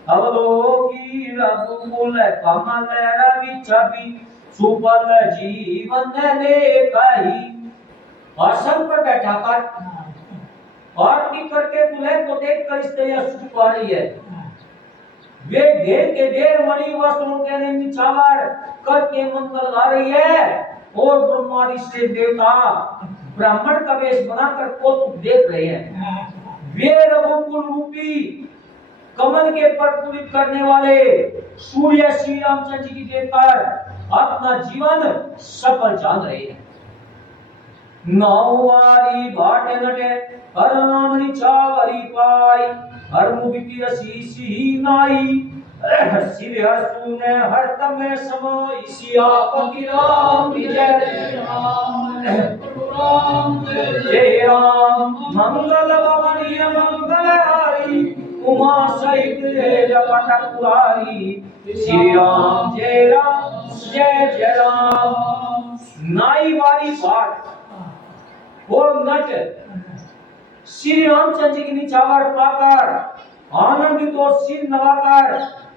अवलोकी रघुकुल कमल रवि छवि, सुबल जीवन लेखाई। आसन पर बैठाकर आरती करके दूल्हे को देखकर स्त्रियां सुख पा रही है। वे ढेर के ढेर मणि वस्त्रों के निछावर करके मंगल गा रही है और ब्रह्मादि से देवता ब्राह्मण का वेश बनाकर कौतुक देख रहे हैं। वे रघुकुल रूपी कमल के प्रफुल्लित करने वाले सूर्य श्री रामचंद्र जी की देखकर अपना जीवन सफल जान रहे हैं। नौवारी भाट नटे हर नाम निछावरी पाई, हर मुक्ति शीशी नाई, शिव हर सुने हर तमे समय सियापति राम जय राम, जय राम। मंगल भवनीय मंगल हारी, उमा सहित जपट पुरारी, श्री राम जय राम जय जय राम। नाई वाली भाट और नट श्री रामचंद्र जी की निछावर पाकर आनंदित और सिर नवाकर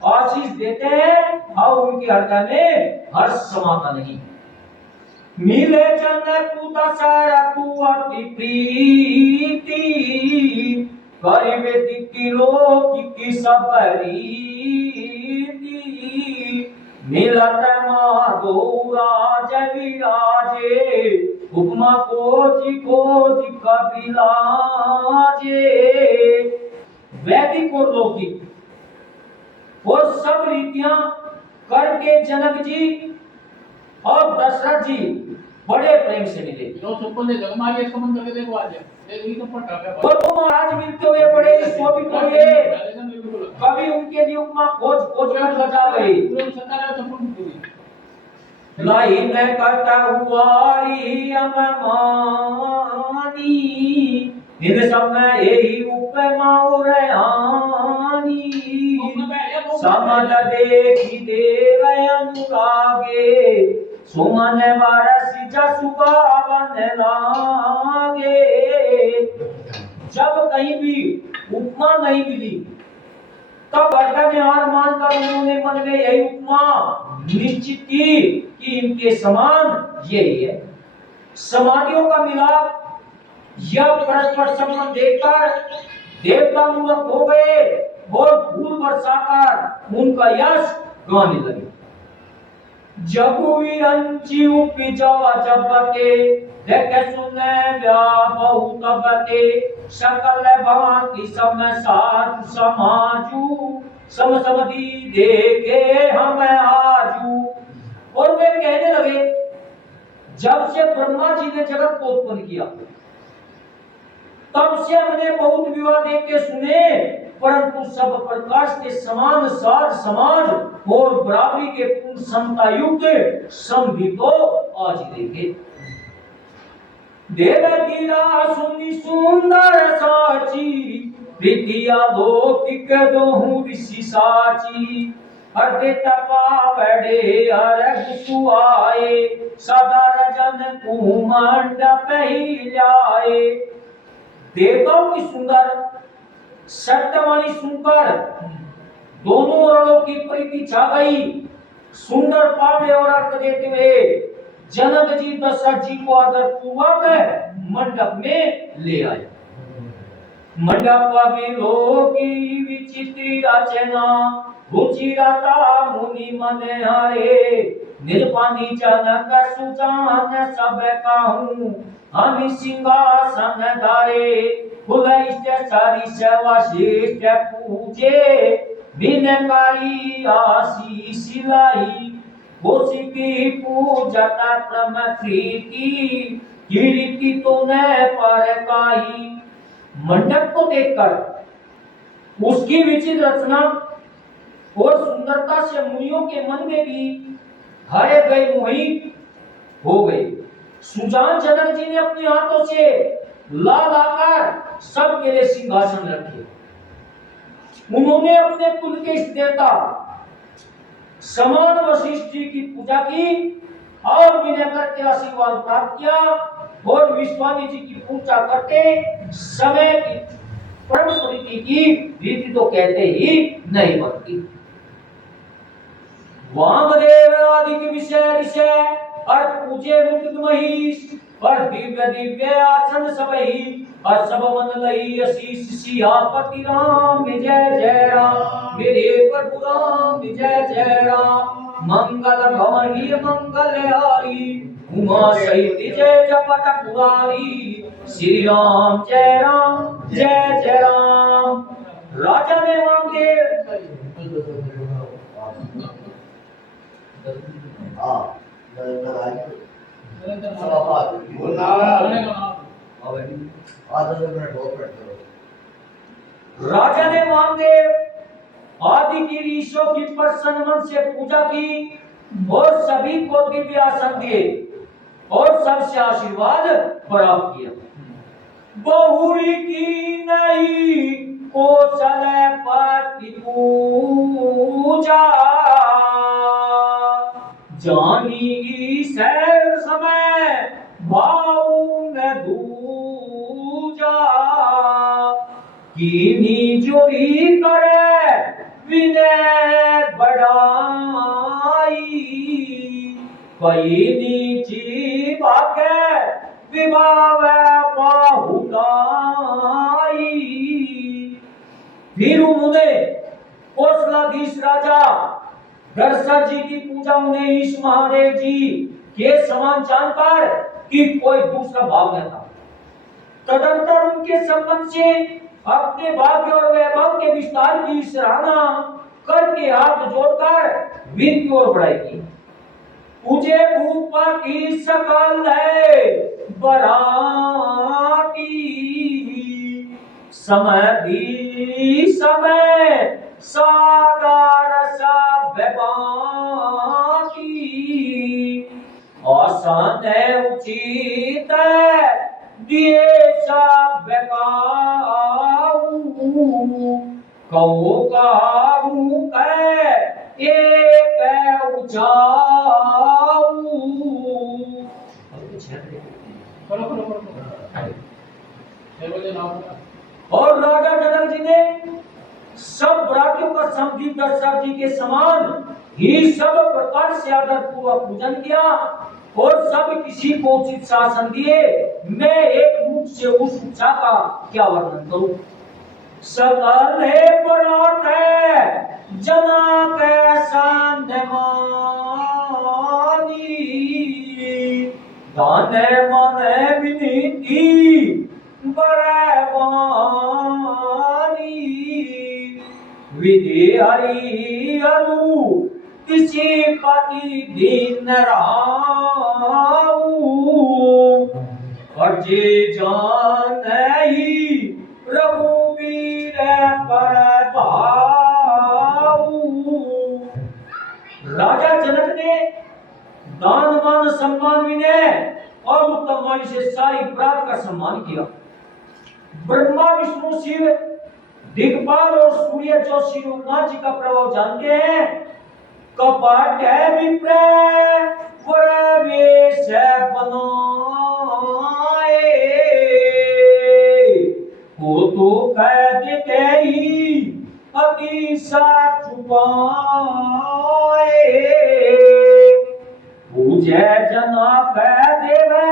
आशीष देते हैं और उनके हृदय में हर्ष समाता नहीं। मिले जनक दशहरा तू अति प्रीति, करिबे दिक्की लोक की सब रीति, मिलत माधो राज विराजे, उपमा कोटि कोटि कपिलाजे। वैदिक और लौकिक और सब रीतियां करके जनक जी और दशरथ जी बड़े प्रेम से मिले। और वो महाराज मिलते हुए बड़े शोभित हुए। कभी उनके लिए उपमा खोज खोज कर बचा गई। लाई में करता हुआरी अममानी, इन सब में यही उपमा उरयानी, समझ देखी देव अनुरागे, सुमन बरस जसु गावन लागे। जब कहीं भी उपमा नहीं मिली तब हृदय में हार मानकर उन्होंने मन में यही उपमा निश्चित की कि इनके समान यही है। समाधियों का मिलाप यह परस्पर संबंध देखकर देवता मूर्ख हो गए और फूल बरसाकर उनका यश गाने लगे। जगु विरंची उपजा जबते, देखे सुने व्या बहुत बते, सकल भांति सम साधु समाजू, सम समधी देखे हम आजू। और वे कहने लगे, जब से ब्रह्मा जी ने जगत को उत्पन्न किया तब से हमने बहुत विवाह देख के सुने, परंतु सब प्रकाश के समान साध समाज और बराबरी के पूर्ण समता युक्त सम तो आज देखे। देवकीरा सुनी सुंदर साची, प्रीतिया लौकिक दोहु ऋषि साची, हृदय तपा बड़े अरग सुआए, सदा रजन कुमंडप ही जाए। देवताओं की सुंदर सत्यवाणी सुनकर दोनों रणों की प्रीति छा गई। सुंदर पावे और अर्थ देते हुए जनक जी दशरथ जी को आदर पूर्वक मंडप में ले आए। मंडप विलोकी विचित्र रचना रुचिरता मुनि मन हरे निर्पानी जनक सुजान सब कहूं हम सिंहासन धारे कुलइष्ट सरिस वशिष्ठ पूजे बिनकारी आशीष लाई कौशिकी पूजत क्रम प्रीति कीर्ति तूने पर काई। मंडप को देखकर उसकी विचित्र रचना और सुंदरता से मुनियों के मन में भी हरे गए मोहित हो गए। सुजान जनक जी ने अपने हाथों से ला लाकर सबके लिए सिंहासन रखे। उन्होंने अपने कुल के इष्ट देवता समान वशिष्ठ जी की पूजा की और विनय करके आशीर्वाद प्राप्त किया और विश्वामी जी की पूजा करते समय की परम प्रीति की रीति तो कहते ही नहीं बनती। वामदेव आदि के विषय ऋषय और पूजे मुकुट महिष और दिव्य दिव्य आसन सबही और सब मन लई आशीष सियापति राम जय जय राम मेरे प्रभु राम जय जय राम मंगल भवनी मंगल हारी उमा सहित जय जपट पुरारी श्री राम जय राम। राजा ने वामदेव राजा ने वामदेव आदि की ऋषियों की प्रसन्न मन से पूजा की और सभी को दिव्य आसन दिए और सबसे आशीर्वाद प्राप्त किया। बहुरी की नहीं कौशलपति पूजा जानी सैर समय भाऊ न दूजा कीनी जोरी करे विनय बढ़ाई कईनी जीवा के विभाव बहुताई। फिर उन्होंने कौशलाधीश राजा दशरथ जी की पूजा उन्हें ईश महादेव जी के समान जानकर कि कोई दूसरा भाव न था। तदंतर उनके संबंध से अपने भाग्य और वैभव के विस्तार की सराहना करके हाथ जोड़कर विनती और बढ़ाई की। तुझे भूपति सकल है बराती समय भी समय सागर सब बाकी आसन उचित दिए सब काऊ कहो काहू कह एक उचाऊ। और राजा जनक जी ने सब राज्यों का समझी दशरथ जी के समान ही सब प्रकार से आदर पूर्वक पूजन किया और सब किसी को उचित शासन दिए। मैं एक मुख से उस इच्छा का क्या वर्णन करूं। सकल है परात है जना कैसा दाने मन विनीति बरवानी विधि हरि अनु किसी पति दीन राऊ और जे जान ही रघुवीर पर भाऊ। राजा जनक ने दान मान सम्मान विनय और उत्तम वाणी से सारी प्राप्त का सम्मान किया। ब्रह्मा विष्णु शिव दिग्पाल और सूर्य जो श्री रघुनाथ जी का प्रभाव जानते हैं। कपट है विप्र वेश बनाए को तो कह देते ही अति सा छुपाए पूज तुझे जना कह देवे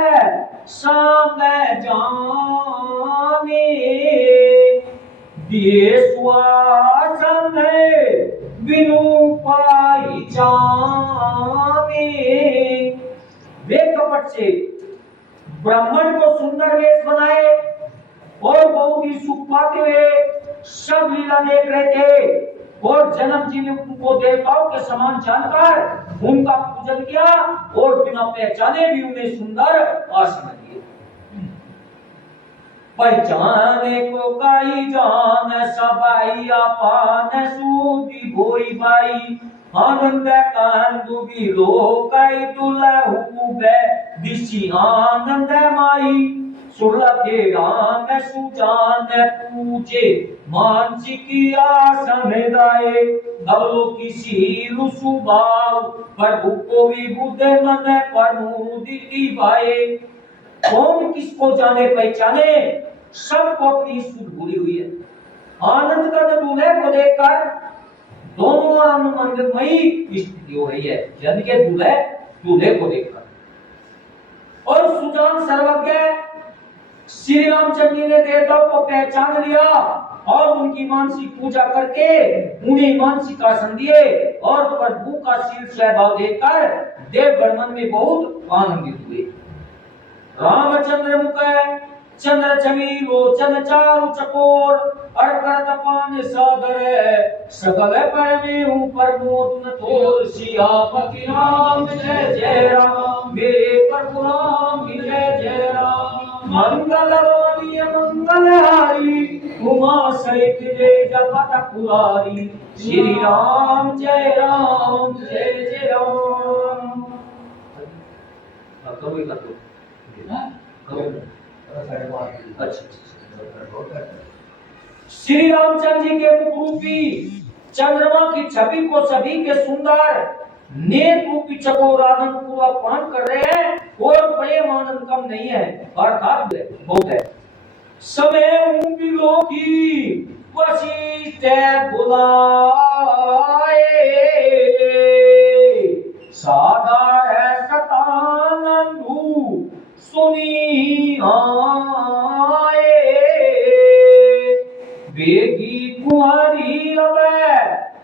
सामने जाने दिए स्वासन बिनु पाई जाने। वे कपट से ब्राह्मण को सुंदर वेश बनाए और बहुत ही सुख पाते हुए सब लीला देख रहे थे और जन्म जी ने उनको देवताओं के समान जानकर उनका पूजन किया और बिना पहचाने भी उन्हें सुंदर आसन दिए। पहचाने को काई जान सबाई पान सूदी भोई बाई आनंद कांदु भी लोकाई दुलहु बे दिशी आनंद माई सुलके राम सुजान पूजे मानसिकी आसन गाए अवलो किसी रुसुभाव प्रभु को भी बुद्ध मन प्रमुदिति भाए। कौन किसको जाने पहचाने सबको अपनी सुध भूली हुई है। आनंद का दूल्हे को देखकर दोनों आनंदमयी स्थिति हो रही है यानी कि दूल्हे को देखकर। और सुजान सर्वज्ञ श्री रामचंद्र जी ने देवताओं को पहचान लिया और उनकी मानसिक पूजा करके उन्हें मानसिक आसन दिए और प्रभु का शील स्वभाव देखकर देवगण मन में बहुत आनंदित हुए। रामचंद्र मुख चंद्र छवि लोचन चारु चकोर अड़कर तपान सादर सकल पर में ऊपर मोदन तोर सियापति राम जय जय राम मेरे प्रभु राम जय जय राम मंगल रोमी मंगलहारी उमा सहित जय जपत पुरारी श्री राम जय राम। कभी कर दो श्री रामचंद्र जी के मुख रूपी चंद्रमा की छवि को सभी के सुंदर नेत्र रूपी चकोर आनंद पूरा पान कर रहे हैं और प्रेम आनंद कम नहीं है अर्थात बहुत है। समय बिलो की वसीते बुलाए सादा है सतानंदू सुनी आए बेगी कुंवारी अब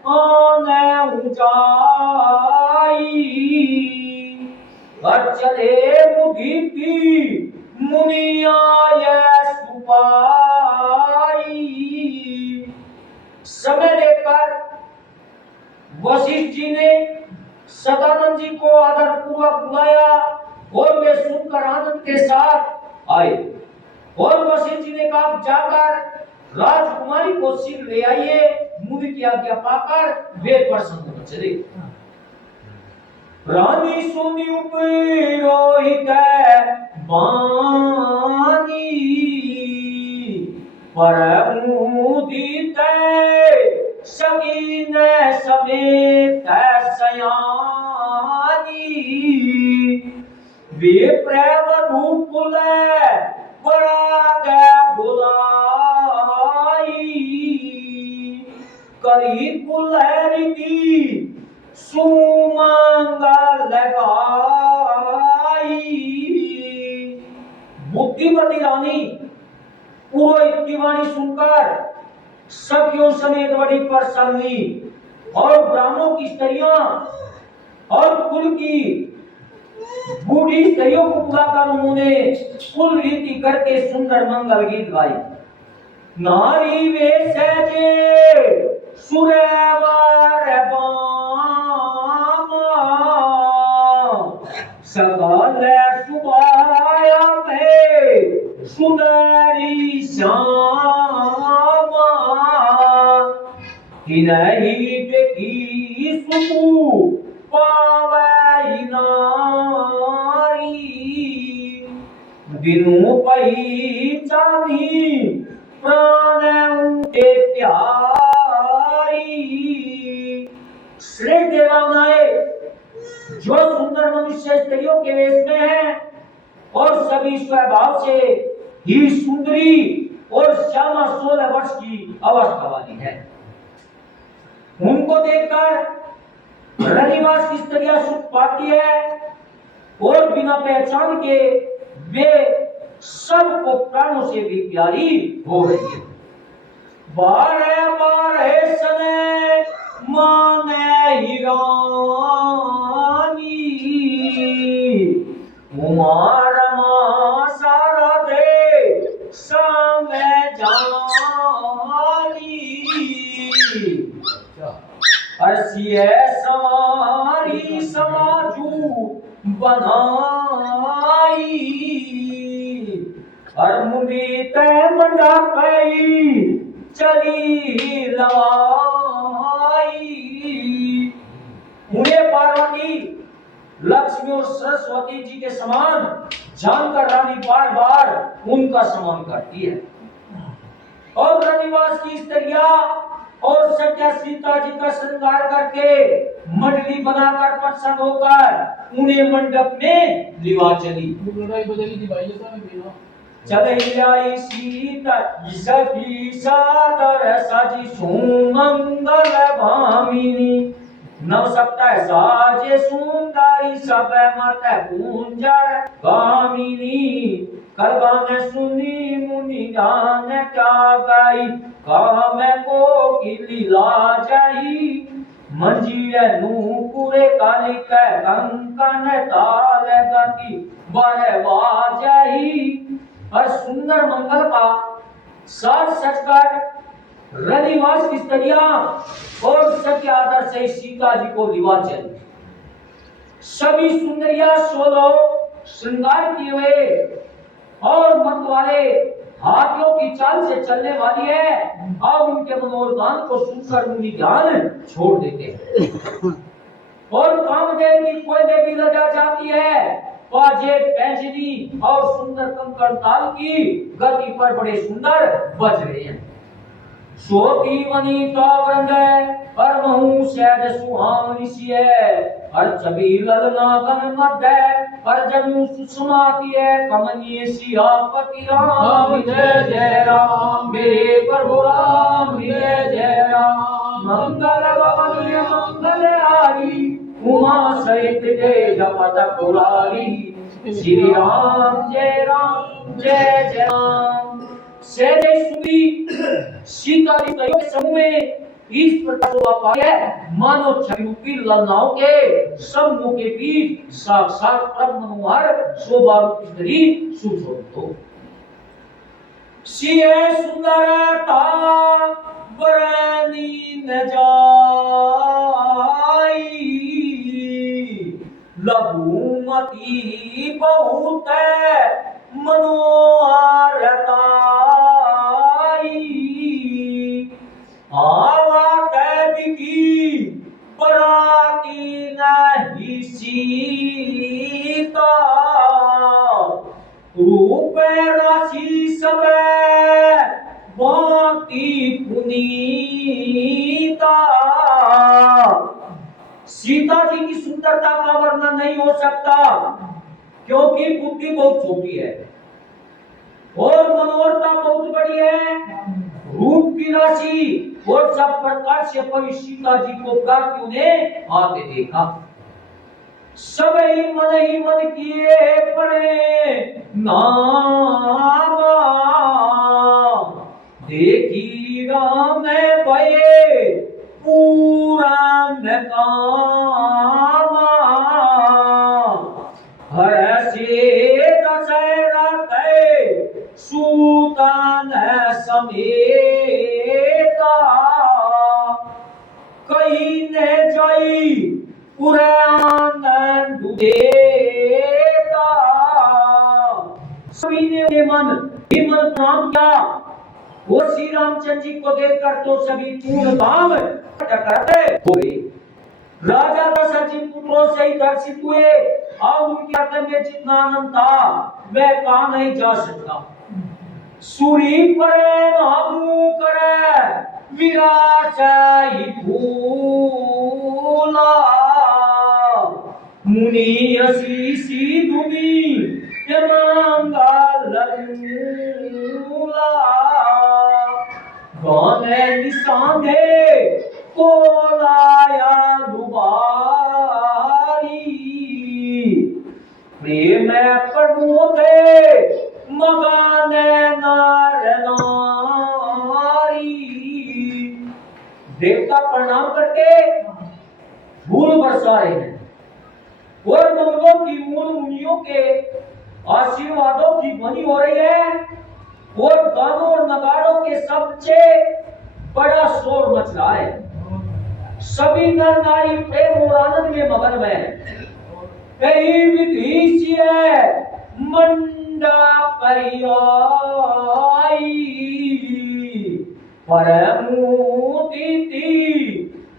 आने ऊंचाई चले मुदीती मुनिया सुपाई। समय देखकर वशिष्ठ जी ने सदानंद जी को आदर पूर्वक बुलाया और वे सुनकर आनंद के साथ आए और वशिष्ठ जी ने कहा जाकर राजकुमारी को शीघ्र ले आइए। मुनि की आज्ञा पाकर वे प्रसन्न हो चले। रानी सुनी उपरोहित बानी परमुदित सकीन समेत सयानी वे प्रेम रूपुल पराग बुलाई करी पुलहरिती सुमंगल लगाई। बुद्धिमती रानी पुरोहित की वाणी सुनकर सखियों समेत बड़ी प्रसन्न हुई और ब्राह्मणों की स्त्रियां और कुल की बूढ़ी स्त्रियों को बुलाकर उन्होंने कुल रीति करके सुंदर मंगल गीत गाए। नारी वे सहजे सुरेवर बामा सकल सुबाया में सुंदरी श्यामा किन्हीं देखी सुकु पावै नारी बिनु पहचानी प्राण उठे प्यारी। श्री देवानाए जो सुंदर मनुष्य स्त्रियों के वेश में है और सभी स्वभाव से ही सुंदरी और श्यामा 16 वर्ष की अवस्था वाली है। उनको देखकर रनिवास की स्त्रियां सुख पाती है और बिना पहचान के वे सबको प्राणों से भी प्यारी हो रही है। बारे बारे सने माने हिरानी उमार मा सारा दे समय जानी अर्सी है सारी समाजू बनाई हर मुंडी तय मंडा कई चली लवाई। उन्हें पार्वती लक्ष्मी और सरस्वती जी के समान जानकर रानी बार बार उनका सम्मान करती है और रनिवास की स्त्रियां और सत्या सीता जी का श्रृंगार करके मंडली बनाकर प्रसन्न होकर उन्हें मंडप में लिवा चली। चले आई सीता सखी सादर सजी सुमंगल भामिनी नव सप्ताह साजे सुंदरी सब मत कुंजर गामिनी कलबा में सुनी मुनि गान क्या गाई काम को की लीला जाई मंजीर नूपुरे काली के कंकन ताल गति बड़े बाजाई। और सुंदर मंगल का साज सजकर रनिवास की स्त्रियां और सत्य आदर से सीता जी को लिवा चली। सभी सुंदरियां सोलो श्रृंगार किए हुए और मत वाले हाथियों की चाल से चलने वाली है और उनके मनोरगान को सुनकर मुनि ध्यान छोड़ देते हैं और कामदेव की कोई देवी लजा जाती है। बाजे पैंजनी और सुंदर कंकड़ ताल की गति पर बड़े सुंदर बज रहे हैं। सोती वनिता वृंद पर महू सहज सुहावनी सी है हर छवि ललना गन मध्य पर जनु सुषमाती है कमनीय सियापति राम जय जय राम मेरे प्रभु राम जय जय राम मंगल भवन मंगल हारी उमा सहित जय जपत पुरारी श्री राम जय राम सहजे सुनी सीता जी के समूह में इस प्रकार शोभा पाई है मानो छवि रूपी ललनाओं के समूह के बीच साक्षात परम मनोहर शोभा रूपी स्त्री सुशोभित हो। सिए सुंदरता बरनी न जाई लघुमती बहुत मनोहरताई आवा की पराती नहीं सीता रूप राशि सब बाती पुनीता। सीता जी की सुंदरता का वर्णन नहीं हो सकता क्योंकि बुद्धि बहुत छोटी है और मनोहरता बहुत बड़ी है। रूप की राशि और सब प्रकार से पवित्र सीता जी को प्राप्त उन्हें आते देखा। सब ही मन किए पड़े नामा देखी राम भये पूरा कामा हर से दशहरा कै सूतन समेता कहीं ने जाई पुराण देता। सभी ने मन प्रणाम किया। वो श्री रामचंद्र जी को देखकर तो सभी पूर्ण भाव करते हुए राजा दशरथ जी पुत्रों से ही दर्शित हुए और उनके हृदय में जितना आनंद था वह कहा नहीं जा सकता। सूरी परे नामू करे विरासई भूला मुनि असीसी दुनी मंगल मूला गाने निशाने को लाया दुबारी प्रेम प्रमोदे मगन नार नारी। देवता प्रणाम करके फूल बरसा रहे हैं और मंगलों की मूल मुनियों के आशीर्वादों की ध्वनि हो रही है और गानों और नगाड़ों के शब्द से बड़ा शोर मच रहा है। सभी नर नारी प्रेम और आनंद में मगन है। कहीं विधि है मंडप परमुदिति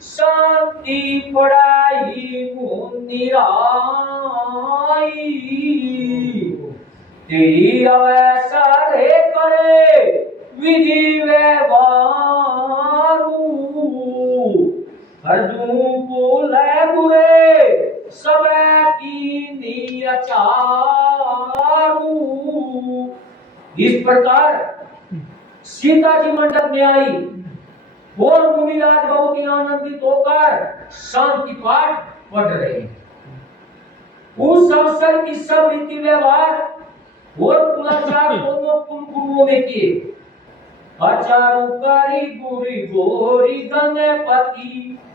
शांति पढ़ाई मुनिराई। तेरी अवसर करे विधि व्यवहारू हरदू बोले बुरे सब की अचारू। इस प्रकार सीता जी मंडप में आई और मुनिराज बहुत ही आनंदित होकर शांति पाठ पढ़ रहे हैं। उस अवसर की सब रीति व्यवहार और कुलाचार दोनों कुल गुरुओं ने किए। अचारु करी गुरी गोरी गणपति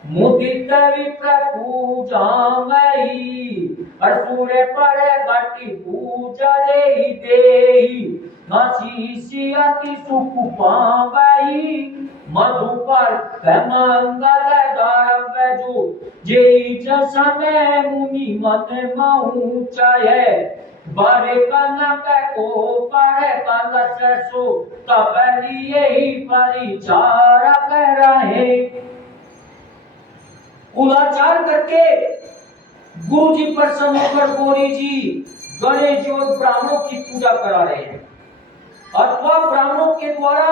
मुदित विप्र पूजा मई। असुरे परे गति पूजा देहि नासी अति सुख पावई। मधुकर मंगल द्वार जो जेई जसने मुनि मन महु चाहे। बारे कनक को करे कलश सो तब लिए ही परिचार कर रहे। कुलाचार करके गुरु जी प्रसन्न होकर गौरी जी गणेश जी और ब्राह्मणों की पूजा करा रहे हैं अथवा ब्राह्मणों के द्वारा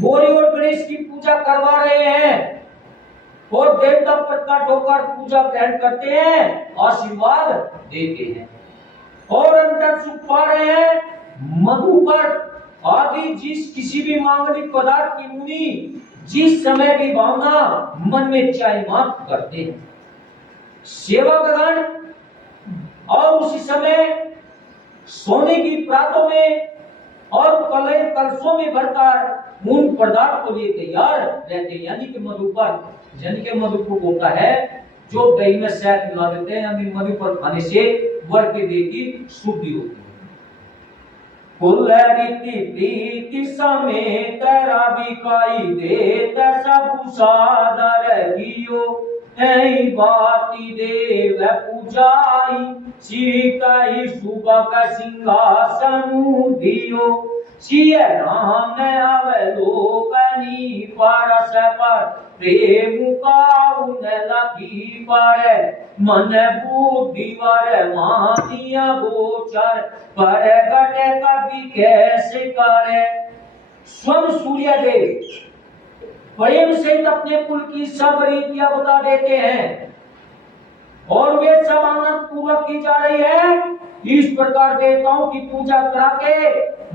गौरी और गणेश की पूजा करवा रहे हैं और देवता प्रकट होकर पूजा ग्रहण करते हैं आशीर्वाद देते हैं और अंतर सुख पा रहे हैं। मधुकर आदि जिस किसी भी मांगलिक पदार्थ की मुनि जिस समय भी भावना मन में चायमान करते हैं। सेवकगण और उसी समय सोने की प्रातों में और कलय कलशों में भरकर उन पदार्थ को लिए तैयार रहते हैं। यानी कि मधुपर यानी कि मधुपर होता है जो दही में शहद मिला देते हैं। यानी मधुपर खाने से वर के देह की शुद्धि होती है। कुल रीति प्रीति समेत राबिकाई देत सब सादर कियो। ऐ बाती देव पूजाई सीताई सुबक सिंहासन दियो। सिय राम अवलोकनी परस पर प्रेम काउन लखी पर। मन बुद्धि वर मानिया गोचर पर गट कवि कैसे करे। स्वयं सूर्य देव प्रेम सहित अपने कुल की सब रीतियां बता देते हैं और वे सब आनंद पूर्वक की जा रही है। इस प्रकार देवताओं की पूजा करा के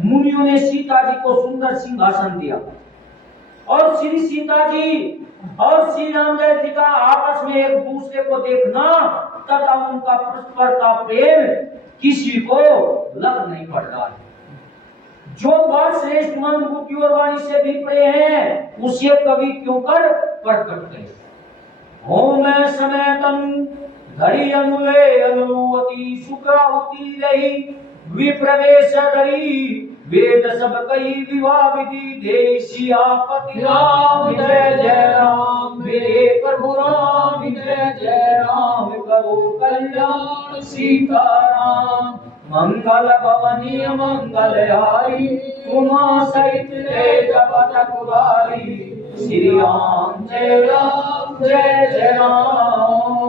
मुनियों ने सीता जी को सुंदर सिंहासन दिया और श्री सीता जी और श्री राम जी का आपस में एक दूसरे को देखना तथा उनका परस्पर का प्रेम किसी को लग नहीं पड़ रहा है। जो बात श्रेष्ठ मन बुद्धि और वाणी से भी पड़े हैं उसे कवि क्यों कर प्रकट करे। हो मैं समय तनु धरी अनुले अनुवती सुखावती रही विप्रवेश धरी वेद सब कई विवाह विधि दे सियापति राम जय जय राम। मेरे प्रभु राम जय जय राम करो कल्याण सीताराम। मंगल भवनीय मंगल हारी उमा सहित तेज पथ कुदारी। श्री राम जय जय राम।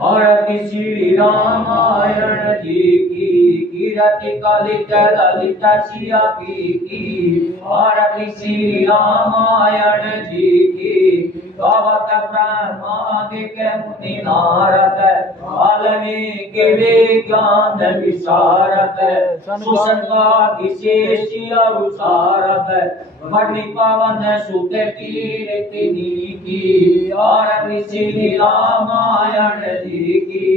और श्री रामायण जी की कीरति कलित ललित सिया की और श्री रामायण जी की गावत ब्रह्मादिक मुनि नारद वाल्मीकि विज्ञान विशारद सुसंगा विशेष अनुसारद वर्णि पवन सुत कीर्ति की और श्री रामायण जी की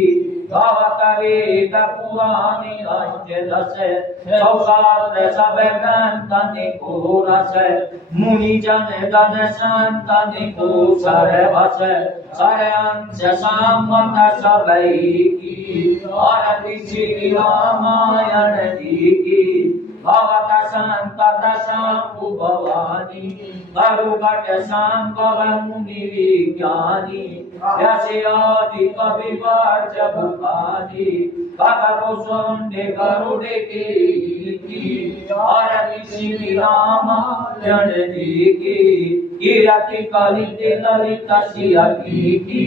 गावत वेद पुराण अष्टदश सौशास्त्र सब ग्रंथ निको रस मुनि जन गण संत निको सरवस सर अंश संबंध सबई की और श्री रामायण जी की भवत संतत शंभु भवानी करुघट संभव मुनि विज्ञानी यश आदि कवि वर्ज भूपानी कथपुसुंडे गरुड़े की और श्री रामायण जी की कीरति कलित ललित सिया की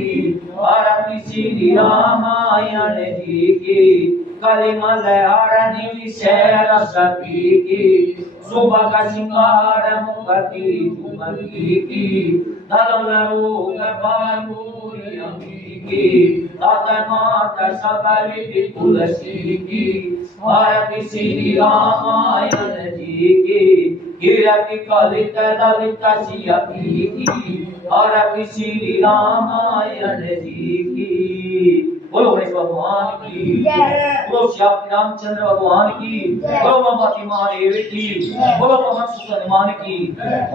और श्री रामायण जी की कलिमल हरनि विषय रस की सुभग सिंगार मुखती झुमकी की धर्म रोग बाबूरी की तत मात सबरी तुलसी की और श्री रामायण जी की कीरति कलित ललित सिया की और श्री रामायण जी की। बोलो गणेश भगवान की बोलो श्याम रामचंद्र भगवान की बोलो माता महादेव की बोलो पवन सुत हनुमान की।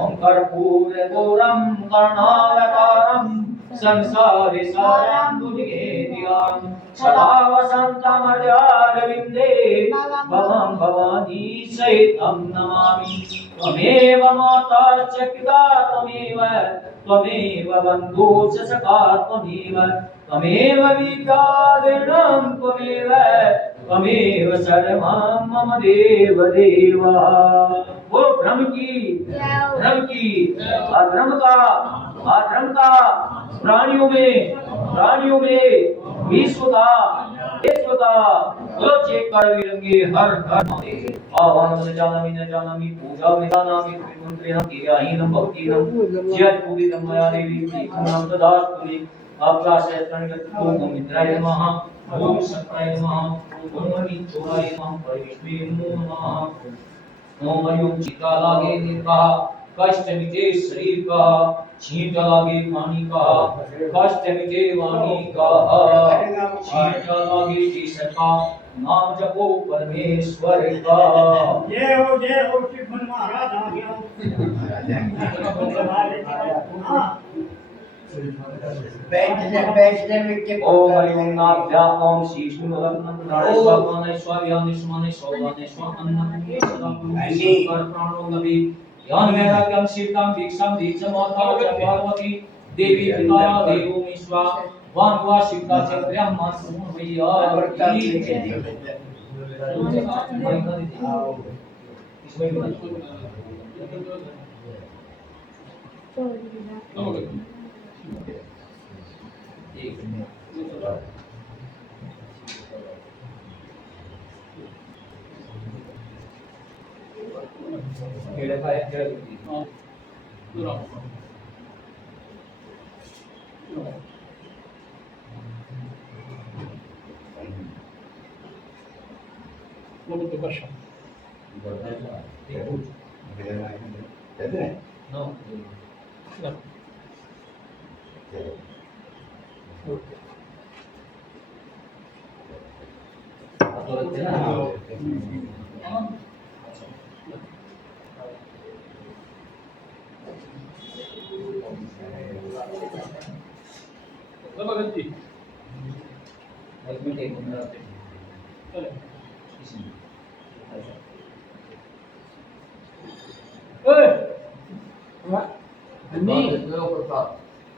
ओम कर्पूर गौरम करुणावतारम संसार सारं भुजगेन्द्रियं सदा वसन्तं हृदयारविन्दे भवं भवानी सहितं नमामि। त्वमेव माता च पिता त्वमेव बन्धुश्च सखा त्वमेव विद्याधरणं त्वमेव सर्वं मम देव देवा। वो ब्रह्म की अधर्म का प्राणियों में विश्व का चेक कर विरंगे हर आवाहन न जानामि पूजा में जानामि त्रिमंत्रेण क्रियाहीनम भक्तिहीनम जय पूजितं मया देवी तीर्थं तदास्तुते आपका सहस्त्रं ओम मित्राय नमः ओम सत्ताय नमः ओम नित्याय नमः परमेश्वरे नमः। ओम हरिओम चिता लागे निर्का कष्ट मिटे शरीर का छींट लागे पानी का कष्ट मिटे वाणी का छींट लागे देश का नाम जपो परमेश्वर का। जय हो शिव महाराज आ गया। बैठने में के ओम हरिओम नाभ्या ओम श्री विष्णुवरदनाय स्वाहाय स्वाव्याय स्वाहाय स्वाहाय स्वाहान्नमये सदा पुरुषेश्वर प्राणो लभे ज्ञान वैराग्यम शीतम दीक्षाम दीक्षाम माता च पार्वती देवी पिता देवो ईश्वा वांगवा शिक्षा च ब्रह्मा सुमया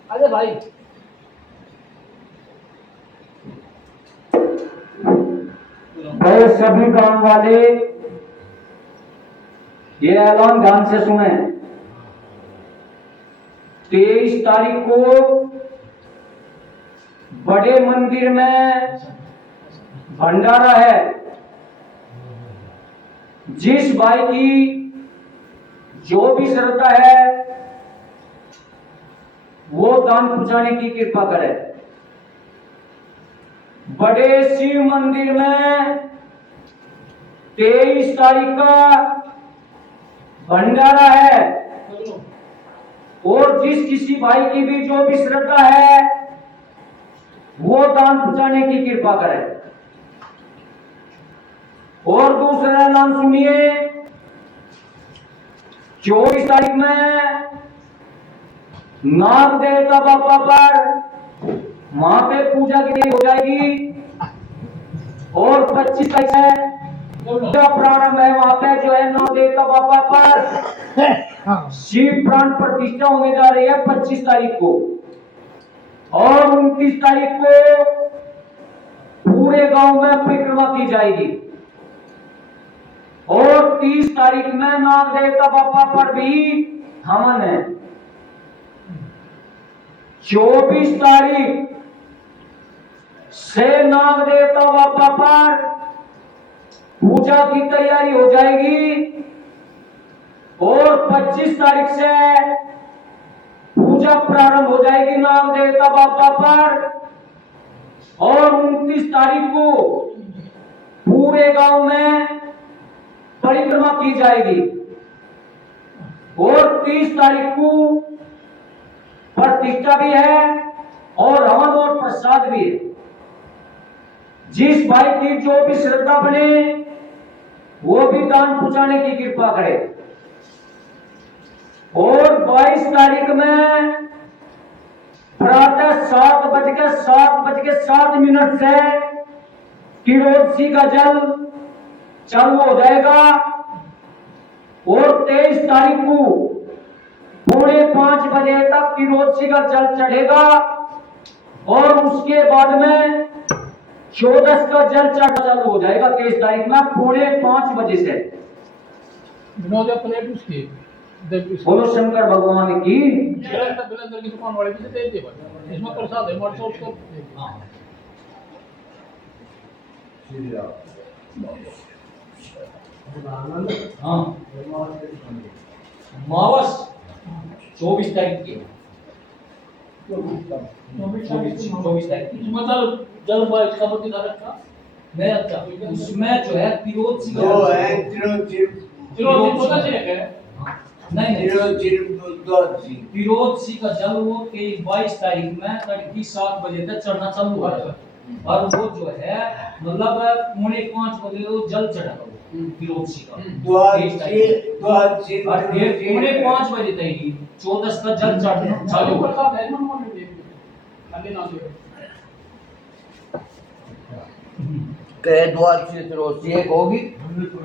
अरे भाई गए सभी गांव वाले ये ऐलान ध्यान से सुने। 23 तारीख को बड़े मंदिर में भंडारा है। जिस भाई की जो भी श्रद्धा है वो दान पहुंचाने की कृपा करे। बड़े शिव मंदिर में 23 तारीख का भंडारा है और जिस किसी भाई की भी जो भी श्रद्धा है वो दान पहुंचाने की कृपा करे। और दूसरा नाम सुनिए, 24 तारीख में नाग देवता बाबा पर वहां पे पूजा की हो जाएगी और 25 तारीख से जो प्रारंभ है वहां पे जो है नाग देवता बाबा पर शिव प्राण प्रतिष्ठा होने जा रही है 25 तारीख को। और 29 तारीख को पूरे गांव में परिक्रमा की जाएगी और 30 तारीख में नाग देवता बाबा पर भी हवन है। 24 तारीख से नाग देवता बाबा पर पूजा की तैयारी हो जाएगी और 25 तारीख से पूजा प्रारंभ हो जाएगी नाग देवता बाबा पर और 29 तारीख को पूरे गांव में परिक्रमा की जाएगी और 30 तारीख को प्रतिष्ठा भी है और हवन और प्रसाद भी है। जिस भाई की जो भी श्रद्धा बने वो भी दान पहुंचाने की कृपा करे। और 22 तारीख में प्रातः 7:07 से तिरोदसी का जल चालू हो जाएगा और 23 तारीख को 4:45 बजे तक तिरोदसी का जल चढ़ेगा और उसके बाद में 14 का जल चढ़ना चालू हो जाएगा 23 तारीख में 4:45 बजे से। प्लेट उसकी बोलो शंकर भगवान की। बिलंदर की दुकान वाले भी दे दे इसमें प्रसाद है हमारे से उसको हाँ मावस 24 तारीख की 24 तारीख की मतलब जल बाइक का बत्ती धारक का मैं अच्छा उसमें जो है तिरोदसी का दो है तिरुचिर तिरोदसी पता चले क्या नहीं तिरुचिर तिरोदसी का जल वो 22 तारीख में तड़की 7 बजे तक चढ़ना चालू हो जाएगा और वो जो है मतलब 4:45 बजे वो जल चढ़ेगा तिरोदसी का 23 तारीख और 4:45 बजे तक ही 14 का जल चढ़ना चालू चालू होगा। प्रसाद है ना हमारे लिए अन्य नाम है कहे द्वार से तिरोदसी एक होगी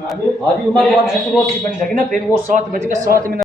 आज उम्र 7 बन जाएगी ना फिर वो 7 बज के 7 मिनट